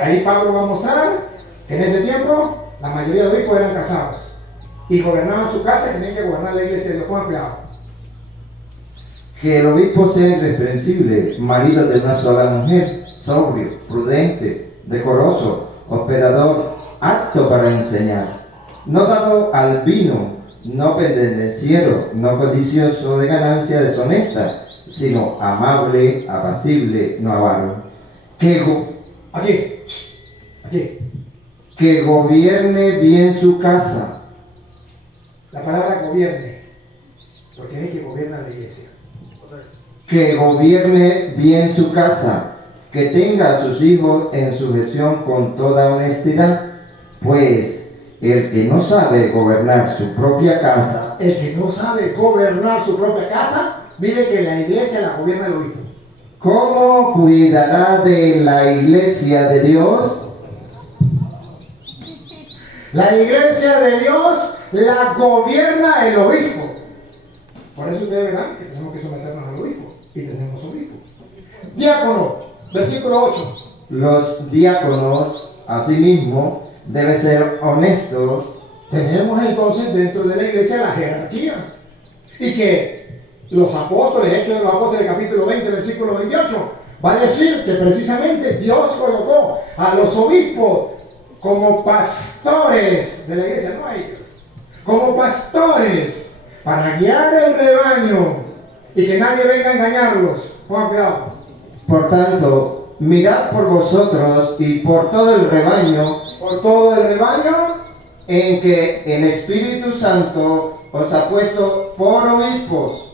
Ahí Pablo va a mostrar que en ese tiempo la mayoría de obispos eran casados y gobernaban su casa y tenían que gobernar la iglesia de Dios. ¿Cómo empleado? que el obispo sea irreprensible, marido de una sola mujer, sobrio, prudente, decoroso, hospedador, apto para enseñar, no dado al vino, no pendenciero, no codicioso de ganancia deshonesta, sino amable, apacible, no avaro, que gobierne bien su casa. La palabra gobierne, porque es el que gobierna la iglesia. Que gobierne bien su casa, que tenga a sus hijos en sujeción con toda honestidad, pues el que no sabe gobernar su propia casa, mire que la iglesia la gobierna el obispo. ¿cómo cuidará de la iglesia de Dios? La iglesia de Dios la gobierna el obispo. Por eso ustedes verán que tenemos que someternos al obispo. Y tenemos obispo. Diácono, versículo 8. Los diáconos, asimismo, deben ser honestos. Tenemos entonces dentro de la iglesia la jerarquía. Y que los apóstoles, Hechos de los Apóstoles, capítulo 20, versículo 28, va a decir que precisamente Dios colocó a los obispos como pastores de la iglesia, no a ellos, como pastores para guiar el rebaño y que nadie venga a engañarlos. Pongan cuidado. Por tanto, mirad por vosotros y por todo el rebaño, en que el Espíritu Santo os ha puesto por obispos.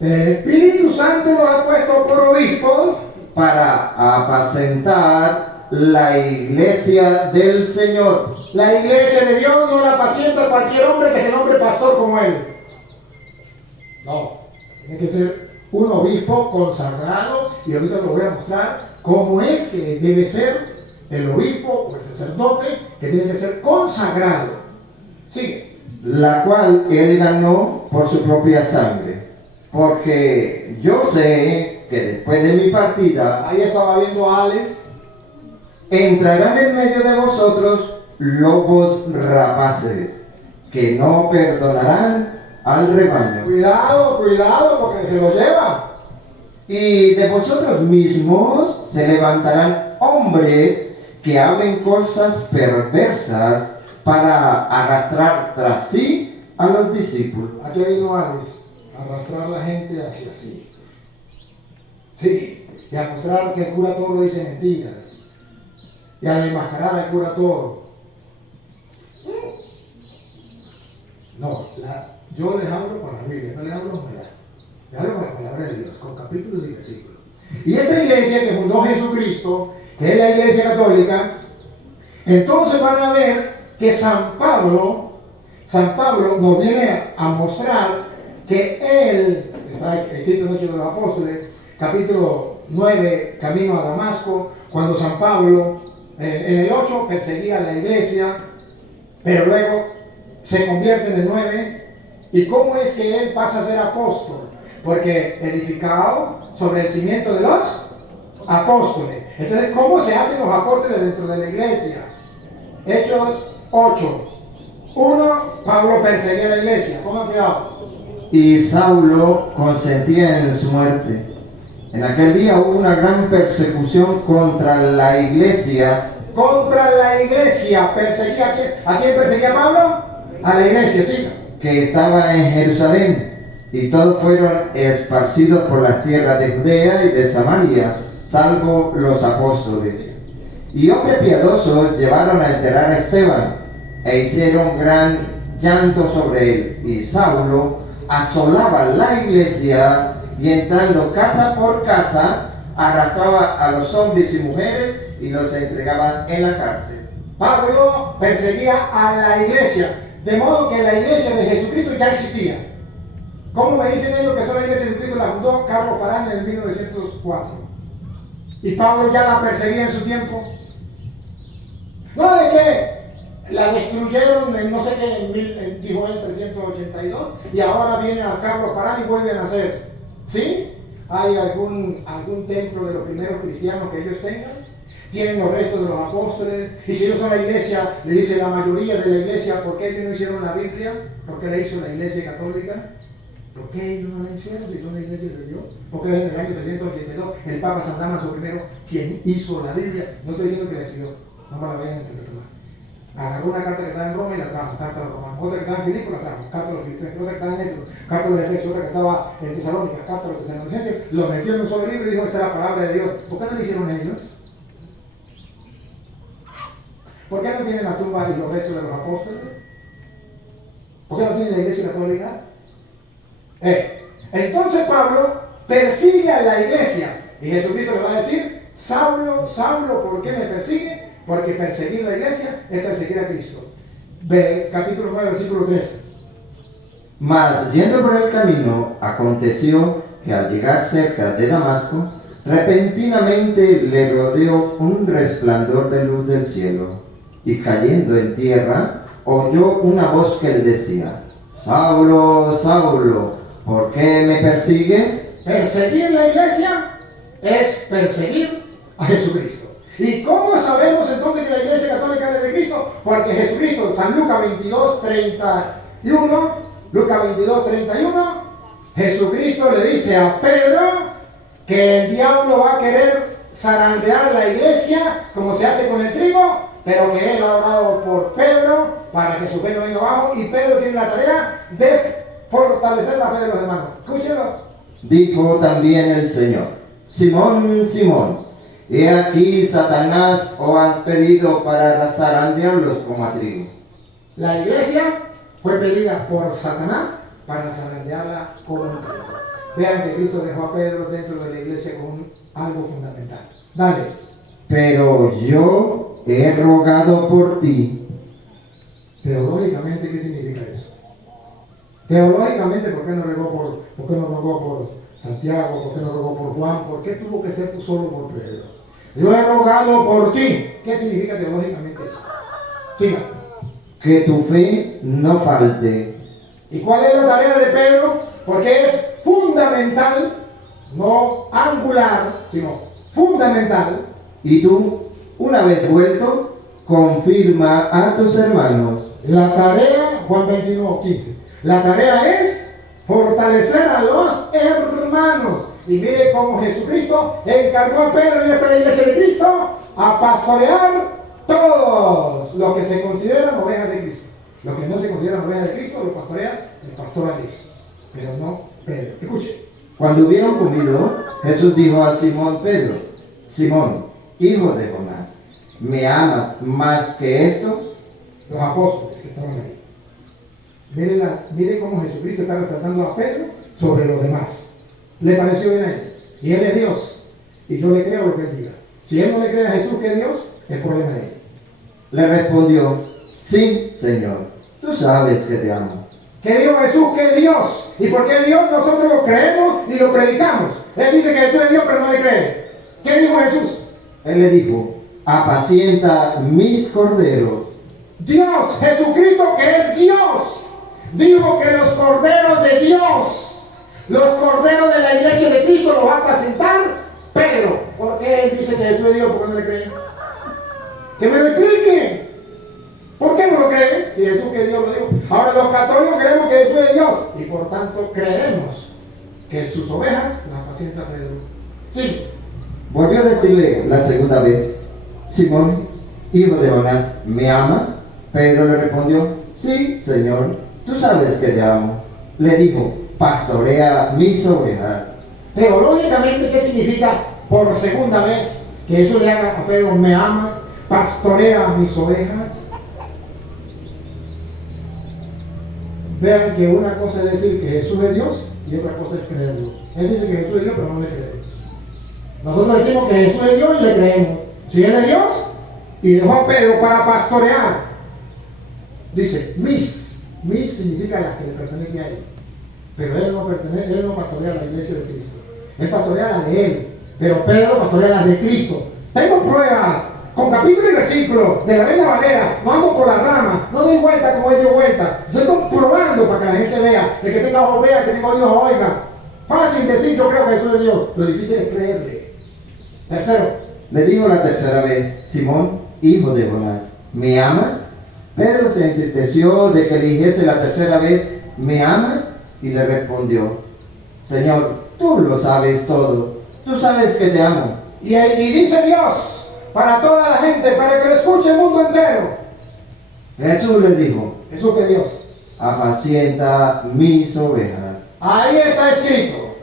El Espíritu Santo nos ha puesto por obispos para apacentar la iglesia del Señor. La iglesia de Dios no la apacienta cualquier hombre que se nombre pastor como él. No, tiene que ser un obispo consagrado, y ahorita lo voy a mostrar cómo es que debe ser el obispo o el sacerdote, que tiene que ser consagrado. Sigue. La cual él ganó por su propia sangre, porque yo sé que después de mi partida, Ahí estaba viendo a Alex, entrarán en medio de vosotros lobos rapaces, que no perdonarán al rebaño. cuidado, porque se lo lleva. Y de vosotros mismos se levantarán hombres que hablen cosas perversas para arrastrar tras sí a los discípulos. Aquí vino Alex, a arrastrar a la gente hacia sí. Sí, y a mostrar que el cura todo dice mentiras. Y a enmascarar al cura todo. No, yo les hablo con la Biblia, no les hablo con les hablo con la palabra de Dios, con capítulos y versículos. Y esta iglesia que fundó Jesucristo, que es la iglesia católica, entonces van a ver que San Pablo nos viene a mostrar que él, está escrito en Hechos de los Apóstoles, capítulo 9, camino a Damasco, cuando San Pablo, en el 8 perseguía a la iglesia, pero luego se convierte en el 9. ¿Y cómo es que él pasa a ser apóstol? Porque edificado sobre el cimiento de los apóstoles. Entonces, ¿cómo se hacen los apóstoles dentro de la iglesia? Hechos 8. 1. Pablo perseguía a la iglesia. Pongan cuidado. Y Saulo consentía en su muerte. En aquel día hubo una gran persecución contra la iglesia. ¿Perseguía a quién? ¿A quién perseguía Pablo? A la iglesia, sí. Que estaba en Jerusalén, y todos fueron esparcidos por las tierras de Judea y de Samaria, salvo los apóstoles. Y hombres piadosos llevaron a enterrar a Esteban, e hicieron gran llanto sobre él. Y Saulo asolaba la iglesia, y entrando casa por casa, arrastraba a los hombres y mujeres, y los entregaba en la cárcel. Pablo perseguía a la iglesia. De modo que la iglesia de Jesucristo ya existía. ¿Cómo me dicen ellos que son la iglesia de Jesucristo? La fundó Carlos Parán en el 1904. Y Pablo ya la perseguía en su tiempo. No es que la destruyeron en no sé qué, dijo él, 382, y ahora viene a Carlos Parán y vuelven a hacer. ¿Sí? ¿Hay algún templo de los primeros cristianos que ellos tengan? Tienen los restos de los apóstoles, y si ellos son la iglesia, le dice la mayoría de la iglesia, ¿por qué ellos no hicieron la Biblia? ¿Por qué la hizo la iglesia católica? ¿Por qué ellos no la hicieron si son la iglesia de Dios? Porque en el año 382 el Papa San Damaso I, quien hizo la Biblia, no estoy diciendo que la escribió, no me la vean interpretar. Agarró una carta que estaba en Roma y la trajo, carta a los romanos, otra que estaba en Filipo, la trajo, carta a los filipenses, otra que estaba en Éfeso, carta a los efesios, otra que estaba en Tesalónica, carta a los tesalonicenses, lo metió en un solo libro y dijo, esta es la palabra de Dios. ¿Por qué no lo hicieron ellos? ¿Por qué no tienen la tumba y los restos de los apóstoles? ¿Por qué no tiene la iglesia católica? Entonces Pablo persigue a la iglesia y Jesucristo le va a decir, Saulo, Saulo, ¿por qué me persigue? Porque perseguir la iglesia es perseguir a Cristo. Capítulo 9, versículo 13. Mas yendo por el camino, aconteció que al llegar cerca de Damasco, repentinamente le rodeó un resplandor de luz del cielo, y cayendo en tierra, oyó una voz que le decía, Saulo, Saulo, ¿por qué me persigues? Perseguir la iglesia es perseguir a Jesucristo. ¿Y cómo sabemos entonces que la iglesia católica es de Cristo? Porque Jesucristo, San Lucas 22, 31, Lucas 22, 31, Jesucristo le dice a Pedro que el diablo va a querer zarandear la iglesia como se hace con el trigo, pero que él ha orado por Pedro para que su fe no venga abajo, y Pedro tiene la tarea de fortalecer la fe de los hermanos. Escúchenlo. Dijo también el Señor, Simón, Simón, he aquí Satanás os ha pedido para zarandearlos como a trigo. La iglesia fue pedida por Satanás para zarandearla como un trigo. Vean que Cristo dejó a Pedro dentro de la iglesia con algo fundamental. Dale. Pero yo he rogado por ti. Teológicamente, ¿qué significa eso? Teológicamente, ¿por qué no rogó por Santiago? ¿Por qué no rogó por Juan? ¿Por qué tuvo que ser tú solo por Pedro? Yo he rogado por ti. ¿Qué significa teológicamente eso? Siga. Que tu fe no falte. ¿Y cuál es la tarea de Pedro? Porque es fundamental, no angular, sino fundamental. Y tú, una vez vuelto, confirma a tus hermanos. La tarea, Juan 21, 15. La tarea es fortalecer a los hermanos. Y mire cómo Jesucristo encargó a Pedro y a la iglesia de Cristo a pastorear todos los que se consideran ovejas de Cristo. Los que no se consideran ovejas de Cristo, los pastorea el pastor a Cristo. Pero no Pedro. Escuche. Cuando hubieron comido, Jesús dijo a Simón Pedro, Simón, hijo de Jonás, ¿me amas más que esto? Los apóstoles que estaban ahí. Mire cómo Jesucristo está resaltando a Pedro sobre los demás. Le pareció bien a él. Y él es Dios. Y yo le creo lo que él diga. Si él no le cree a Jesús que es Dios, el problema es de él. Le respondió, sí, Señor, tú sabes que te amo. Que dijo Jesús que es Dios. ¿Y por qué Dios nosotros lo creemos y lo predicamos? Él dice que Jesús es Dios, pero no le cree. ¿Qué dijo Jesús? Él le dijo, apacienta mis corderos. Dios, Jesucristo que es Dios, dijo que los corderos de Dios, los corderos de la iglesia de Cristo los va a apacentar Pedro. ¿Por qué él dice que Jesús es Dios? ¿Por qué no le creen? Que me lo explique. ¿Por qué no lo creen? Si Jesús que es Dios lo dijo. Ahora los católicos creemos que Jesús es Dios y por tanto creemos que sus ovejas las apacienta Pedro. Sí. Volvió a decirle la segunda vez, Simón, hijo de Jonás, ¿me amas? Pedro le respondió, sí, Señor, tú sabes que te amo. Le dijo, pastorea mis ovejas. Teológicamente, ¿qué significa por segunda vez que Jesús le haga a Pedro, me amas, pastorea mis ovejas? Vean que una cosa es decir que Jesús es Dios y otra cosa es creerlo. Él dice que Jesús es Dios, pero no le creemos. Nosotros decimos que Jesús es Dios y le creemos. Si Él es Dios y dejó a Pedro para pastorear, dice, mis Mis significa la que le pertenece a él. Pero él no pertenece, él no pastorea la iglesia de Cristo. Él pastorea la de él. Pero Pedro pastorea la de Cristo. Tengo pruebas con capítulo y versículo de la Reina Valera. No ando por las ramas, no doy vuelta como él dio vuelta. Estoy comprobando para que la gente vea. El que tenga ojos vea, el que tenga oídos oiga. Fácil decir, yo creo que Jesús es Dios. Lo difícil es creerle. Tercero, Le dijo la tercera vez, Simón, hijo de Jonás, ¿me amas? Pedro se entristeció de que le dijese la tercera vez, ¿me amas? Y le respondió, Señor, tú lo sabes todo, tú sabes que te amo. y dice Dios para toda la gente, para que lo escuche el mundo entero. Jesús le dijo, Jesús que Dios. apacienta mis ovejas. Ahí está escrito,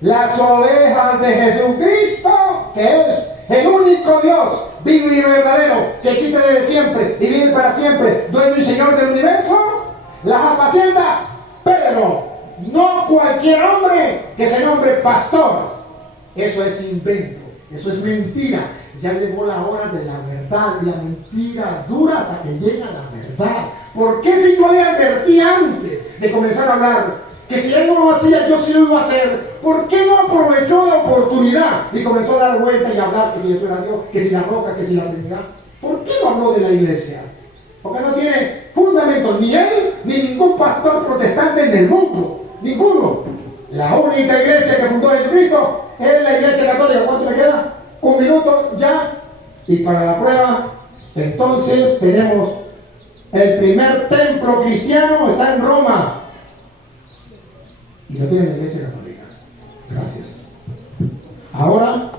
las ovejas de Jesucristo, que es el único Dios vivo y verdadero, que existe desde siempre y vive para siempre, dueño y señor del universo, las apacienta Pedro, no cualquier hombre que se nombre pastor. Eso es invento, eso es mentira. Ya llegó la hora de la verdad, y la mentira dura hasta que llega la verdad. ¿Por qué si yo le advertí antes de comenzar a hablar que si él no lo hacía, yo sí lo iba a hacer? ¿Por qué no aprovechó la oportunidad y comenzó a dar vueltas y a hablar que si Jesús era Dios, que si la roca, que si la Trinidad? ¿Por qué no habló de la iglesia? Porque no tiene fundamento, ni él, ni ningún pastor protestante en el mundo. Ninguno. La única iglesia que fundó Jesucristo es la iglesia católica. ¿Cuánto me queda? 1 minuto ya. Y para la prueba, entonces tenemos el primer templo cristiano, está en Roma. Y no tiene la iglesia católica. Gracias. Ahora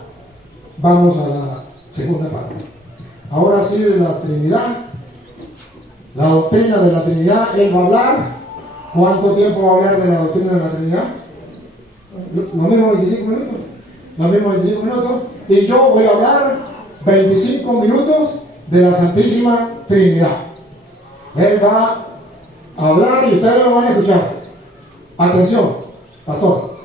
vamos a la segunda parte. Ahora sí de la Trinidad. La doctrina de la Trinidad, él va a hablar. ¿Cuánto tiempo va a hablar de la doctrina de la Trinidad? Lo mismo 25 minutos. Lo mismo 25 minutos. Y yo voy a hablar 25 minutos de la Santísima Trinidad. Él va a hablar y ustedes lo van a escuchar. Atención, pastor.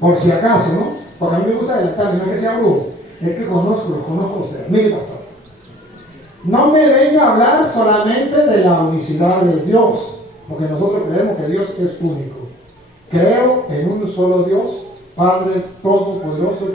Por si acaso, ¿no? Porque a mí me gusta adelantarme, no es que sea brujo. Es que conozco a ustedes. Mire, pastor. No me venga a hablar solamente de la unicidad de Dios, porque nosotros creemos que Dios es único. Creo en un solo Dios, Padre Todopoderoso.